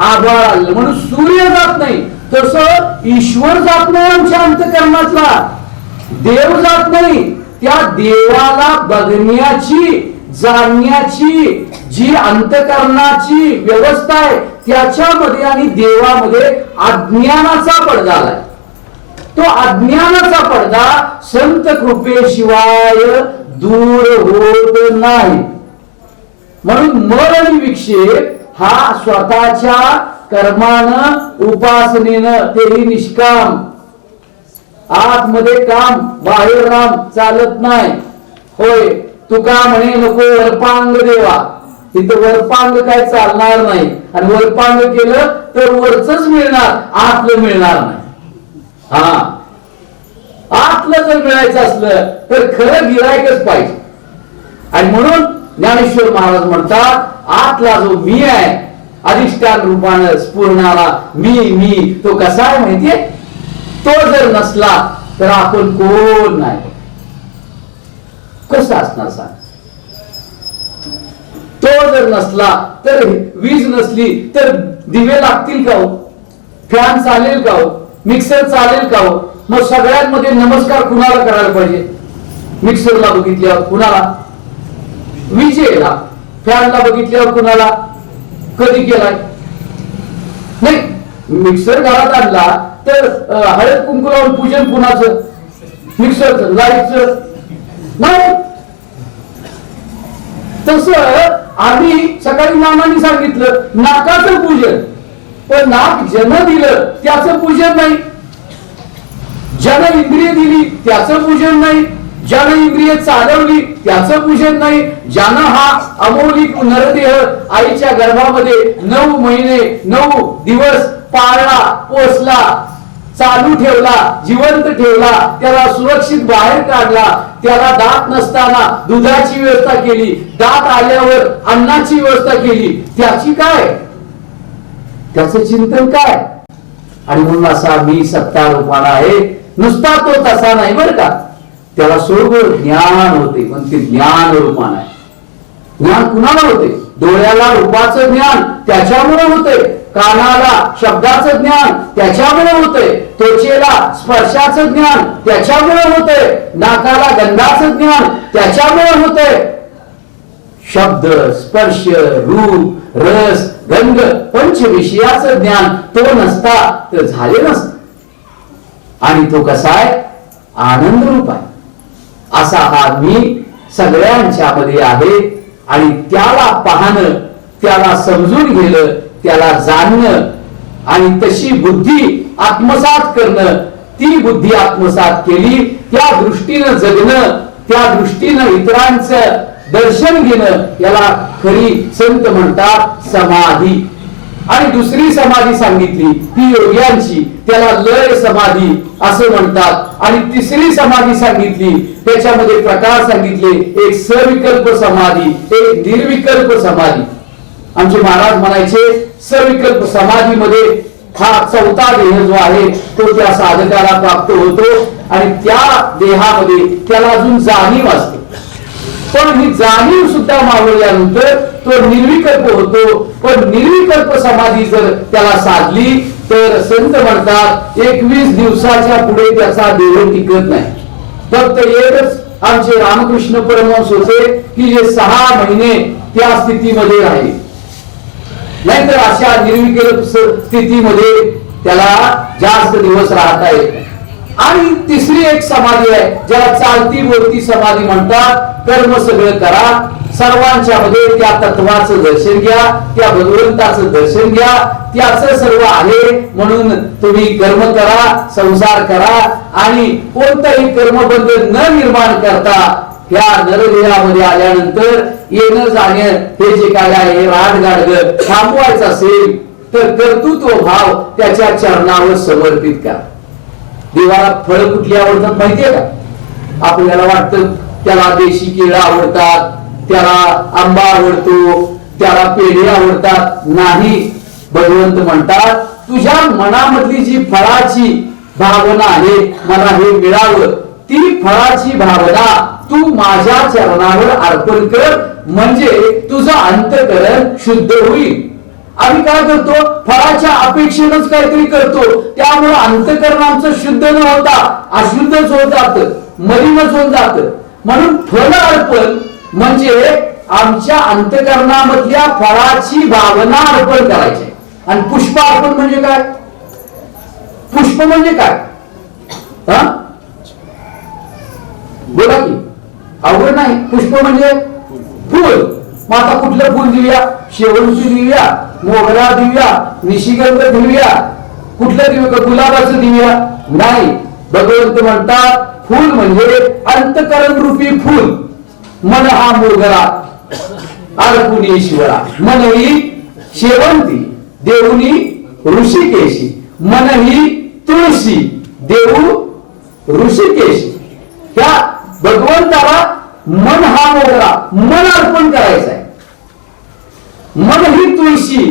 आभाळ आलं, म्हणून सूर्य जात नाही. तसं ईश्वर जात नाही आमच्या अंतःकरणातला, देव जात नाही. त्या देवाला बघण्याची, जाणण्याची जी अंतःकरणाची व्यवस्था आहे त्याच्यामध्ये आणि देवामध्ये अज्ञानाचा पडदा आलाय. तो अज्ञानाचा पडदा संत कृपेशिवाय दूर होत नाही. म्हणून मल आणि विक्षेप हा स्वतःच्या कर्मानं, उपासनेनं, तेही निष्काम, आतमध्ये काम बाहेर राम चालत नाही. होय, तुका म्हणे नको वरपांग देवा, तिथं वरपांग काय चालणार नाही. आणि वरपांग केलं तर वरच मिळणार, आतलं मिळणार नाही. हा, आतलं जर मिळायचं असलं तर खरं गिरायकच पाहिजे. आणि म्हणून ज्ञानेश्वर महाराज म्हणतात, आतला जो मी आहे अधिष्ठान रूपानं स्फुरणारा मी, तो कसा आहे माहितीये? तो जर नसला तर आपण कोण नाही. कसं असणार सांग? तो जर नसला तर, वीज नसली तर दिवे लागतील का हो? फॅन चालेल का हो? मिक्सर चालेल का हो? मग सगळ्यांमध्ये नमस्कार कुणाला करायला पाहिजे? मिक्सरला बघितल्यावर कुणाला? विजेला. फॅनला बघितल्यावर कुणाला? कधी केलाय? नाही. मिक्सर घरात आणला तर हळद कुंकू लावून पूजन कुणाचं? मिक्सरचं, लाईटचं नाही. तसं आम्ही सकाळी नानांनी सांगितलं नाकाचं पूजन, पण नाक ज्यानं दिलं त्याचं पूजन नाही, ज्यानं इंद्रिय दिली त्याचं पूजन नाही, ज्यानं इंद्रिय चालवली त्याचं पूजन नाही, ज्यानं हा अमौलिक नरदेह आईच्या गर्भामध्ये 9 महिने 9 दिवस पाळला, पोसला, चालू ठेवला, जिवंत ठेवला, त्याला सुरक्षित बाहेर काढला, त्याला दात नसताना दुधाची व्यवस्था केली, दात आल्यावर अन्नाची व्यवस्था केली, त्याची काय? त्याचं चिंतन काय? आणि म्हणून असा मी सत्ता रूपाला आहे. नुसता तो तसा नाही बरं का, त्याला सोबत ज्ञान होते, पण ते ज्ञान रूपान आहे. ज्ञान कुणाला होते? डोळ्याला रूपाचं ज्ञान त्याच्यामुळे होते, कानाला शब्दाचं ज्ञान त्याच्यामुळे होते, त्वचेला स्पर्शाचं ज्ञान त्याच्यामुळे होते, नाकाला गंधाचं ज्ञान त्याच्यामुळे होते. शब्द, स्पर्श, रूप, रस, गंध, पंचविषयाचं ज्ञान तो नसता तर झाले नसते. आणि तो कसा आहे? आनंद रूप आहे. असा हा मी सगळ्यांच्या मध्ये आहे. आणि त्याला पाहणं, त्याला समजून घेणं, त्याला जाणणं आणि तशी बुद्धी आत्मसात करणं, ती बुद्धी आत्मसात केली, त्या दृष्टीनं जगणं, त्या दृष्टीनं इतरांचं दर्शन घेणं, याला खरी संत म्हणतात समाधी. आणि दुसरी समाधी सांगितली ती योग्यांची, त्याला लय समाधी असं म्हणतात. आणि तिसरी समाधी सांगितली, त्याच्यामध्ये प्रकार सांगितले, एक सविकल्प समाधी, एक निर्विकल्प समाधी. आमचे महाराज म्हणायचे सविकल्प समाधीमध्ये हा 4था देह जो आहे तो त्या साधकाला प्राप्त होतो आणि त्या देहामध्ये त्याला अजून जाणीव असते. पण ही जाणीव सुद्धा मावळल्यानंतर तो निर्विकल्प होतो. पण निर्विकल्प समाधी जर त्याला साधली तर संत म्हणतात 21 दिवसाच्या पुढे त्याचा देह टिकत नाही. फक्त एकच आमचे रामकृष्ण परमहंस होते की जे 6 महिने त्या स्थितीमध्ये राहिले. नाहीतर अशा निर्विकार स्थितीमध्ये त्याला जास्त दिवस राहता येत नाही. आणि तिसरी एक समाधी आहे ज्याला चालती बोलती समाधी म्हणतात. कर्म सगळं करा, सर्वांच्या मध्ये त्या तत्वाचं दर्शन घ्या, त्या भगवंताचं दर्शन घ्या, त्याचं सर्व आहे म्हणून तुम्ही कर्म करा, संसार करा आणि कोणताही कर्मबंध न निर्माण करता या नरदेहामध्ये आल्यानंतर येणं जाणं हे जे काय आहे हे राडगाडग थांबवायचं असेल तर कर्तृत्व भाव त्याच्या चरणावर समर्पित करा. देवाला फळं कुठली आवडतात माहितीये का? आपल्याला वाटतं त्याला देशी केळं आवडतात, त्याला आंबा आवडतो, त्याला पेढे आवडतात. नाही, भगवंत म्हणतात तुझ्या मनामधली जी फळाची भावना आहे मला हे मिळावं, ती फळाची भावना तू माझ्या चरणावर अर्पण कर म्हणजे तुझं अंतःकरण शुद्ध होईल. आम्ही काय करतो? फळाच्या अपेक्षेनच काहीतरी करतो, त्यामुळे अंतःकरण आमचं शुद्ध न होता अशुद्धच होत जात, मलिनच होत जात. म्हणून फल अर्पण म्हणजे आमच्या अंतःकरणामधल्या फळाची भावना अर्पण करायची. आणि पुष्प अर्पण म्हणजे काय? पुष्प म्हणजे काय? बोला की, अवघड नाही. पुष्प म्हणजे फुल. मग आता कुठलं फुल देऊया? शेवंती देऊया, मोगरा देऊया, निशिगंध देऊया, कुठलं देऊ का? गुलाबाचं देऊया? नाही. भगवंत म्हणतात फुल म्हणजे अंतःकरण रूपी फुल. मन हा मोगरा अर्पुन ईश्वरा, मन ही शेवंती देऊनी ऋषिकेशी, मन ही तुळशी देऊ ऋषिकेशी. त्या भगवंताला मन हा मोगरा, मन अर्पण करायचं आहे. मन ही तुळशी,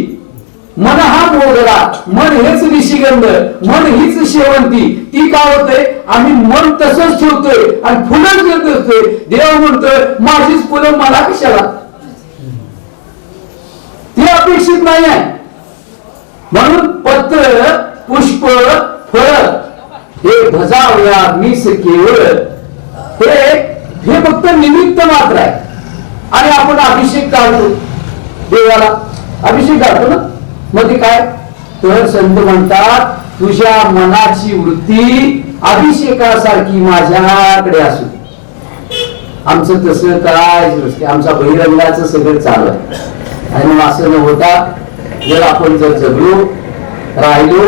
मन हा मोगरा, मन हेच निशिगंध, मन हीच शेवंती. ती काय होते? आम्ही मन तसंच ठेवतोय आणि फुलंच घेत असतोय. देव म्हणतोय माझीच फुलं मला कशाला? ती अपेक्षित नाही आहे. म्हणून पत्र, पुष्प, फळ हे भजावया मीच केवळ हे फक्त निमित्त मात्र आहे. आणि आपण अभिषेक काढतो, देवाला अभिषेक काढतो ना, मग ते काय? तर संत म्हणतात तुझ्या मनाची वृत्ती अभिषेकासारखी माझ्याकडे असू. आमचं तसं काय नसते, आमचा बहिरंगाचं सगळं चालू आहे. आणि मग असं न होता जर आपण जर जगलो, राहिलो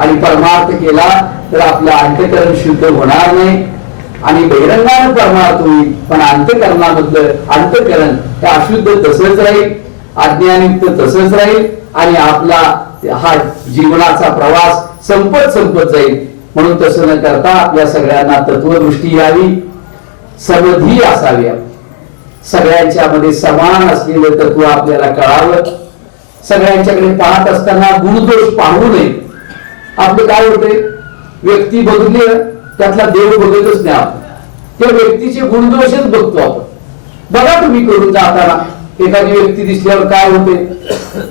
आणि परमार्थ केला तर आपलं अंतःकरण शुद्ध होणार नाही आणि बहिरंगानं परमार्थ होईल. पण अंतःकरणामधलं अंतःकरण हे अशुद्ध तसंच राहील, अज्ञानयुक्त तसंच राहील आणि आपला हा जीवनाचा प्रवास संपत जाईल. म्हणून तसं न करता आपल्या सगळ्यांना तत्वदृष्टी यावी, समधी असावी, सगळ्यांच्या मध्ये समान असलेलं तत्व आपल्याला कळावं. सगळ्यांच्याकडे पाहत असताना गुणदोष पाहू नये. आपलं काय होते? व्यक्ती बघितली त्यातला देव बघतच नाही आपण, त्या व्यक्तीचे गुणदोषच बघतो आपण. बघा तुम्ही करून जाताना एखादी व्यक्ती दिसल्यावर काय होते?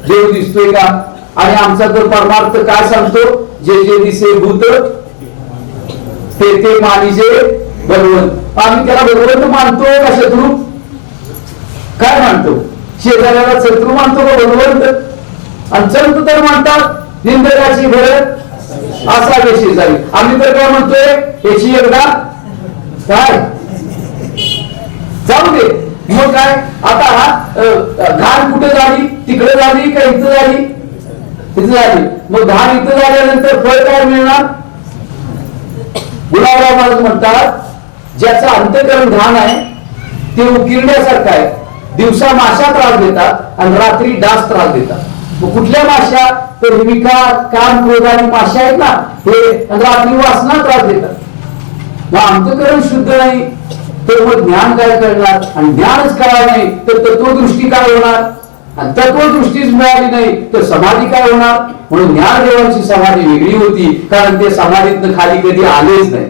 देव दिसतोय का? आणि आमचा तर परमार्थ काय सांगतो? जे जे दिसे भूत ते मानिजे भगवंत. आम्ही त्याला भगवंत मानतो का शत्रू? काय मानतो? शेजाऱ्याला शत्रू मानतो का भगवंत? आणि संत तर म्हणतात निंदकाची घर असावे शेजारी. आम्ही तर काय म्हणतोय? याची एकदा काय जाऊ दे. मग काय आता घाण कुठे झाली? तिकडे झाली का इथं झाली? इथं झाली. मग घाण इथं झाल्यानंतर फळ काय मिळणार? गुलाबराव महाराज म्हणतात ज्याचं अंतःकरण घाण आहे ते उकिरण्यासारखं आहे. दिवसा माशा त्रास देतात आणि रात्री डास त्रास देतात. मग कुठल्या माशा? तर विकार, काम, क्रोध आणि माशा आहेत ना, हे रात्री वासना त्रास देतात. मग अंतःकरण शुद्ध नाही तर मग ज्ञान काय करणार? आणि ज्ञानच कळणार नाही तर तत्वदृष्टी काय होणार? आणि तत्वदृष्टीच मिळाली नाही तर समाधी काय होणार? म्हणून ज्ञानदेवांची समाधी वेगळी होती, कारण ते समाधीतनं खाली कधी आलेच नाही.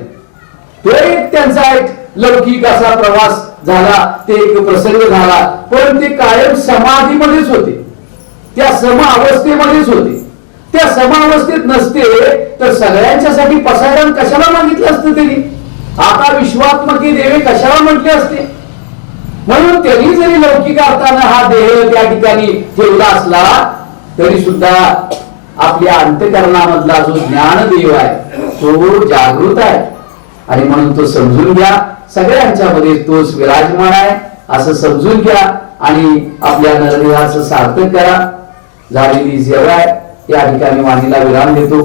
तो एक त्यांचा एक लौकिक असा प्रवास झाला, ते एक प्रसंग झाला, पण ते कायम समाधीमध्येच होते, त्या सम अवस्थेमध्येच होते. त्या समावस्थेत नसते तर सगळ्यांच्यासाठी पसायदान कशाला मागितलं असतं त्यांनी? आता विश्वात्मकी देवे कशाला म्हटले असते? म्हणून त्यांनी जरी लौकिक अर्थानं हा देह त्या ठिकाणी ठेवला असला तरी सुद्धा आपल्या अंतःकरणामधला जो ज्ञानदेव आहे तो जागृत आहे आणि म्हणून तो समजून घ्या. सगळ्यांच्या मध्ये तोच विराजमान आहे असं समजून घ्या आणि आपल्या नरदेहाचं सार्थक करा. झालेली सेवा आहे. या ठिकाणी वाणीला विराम देतो.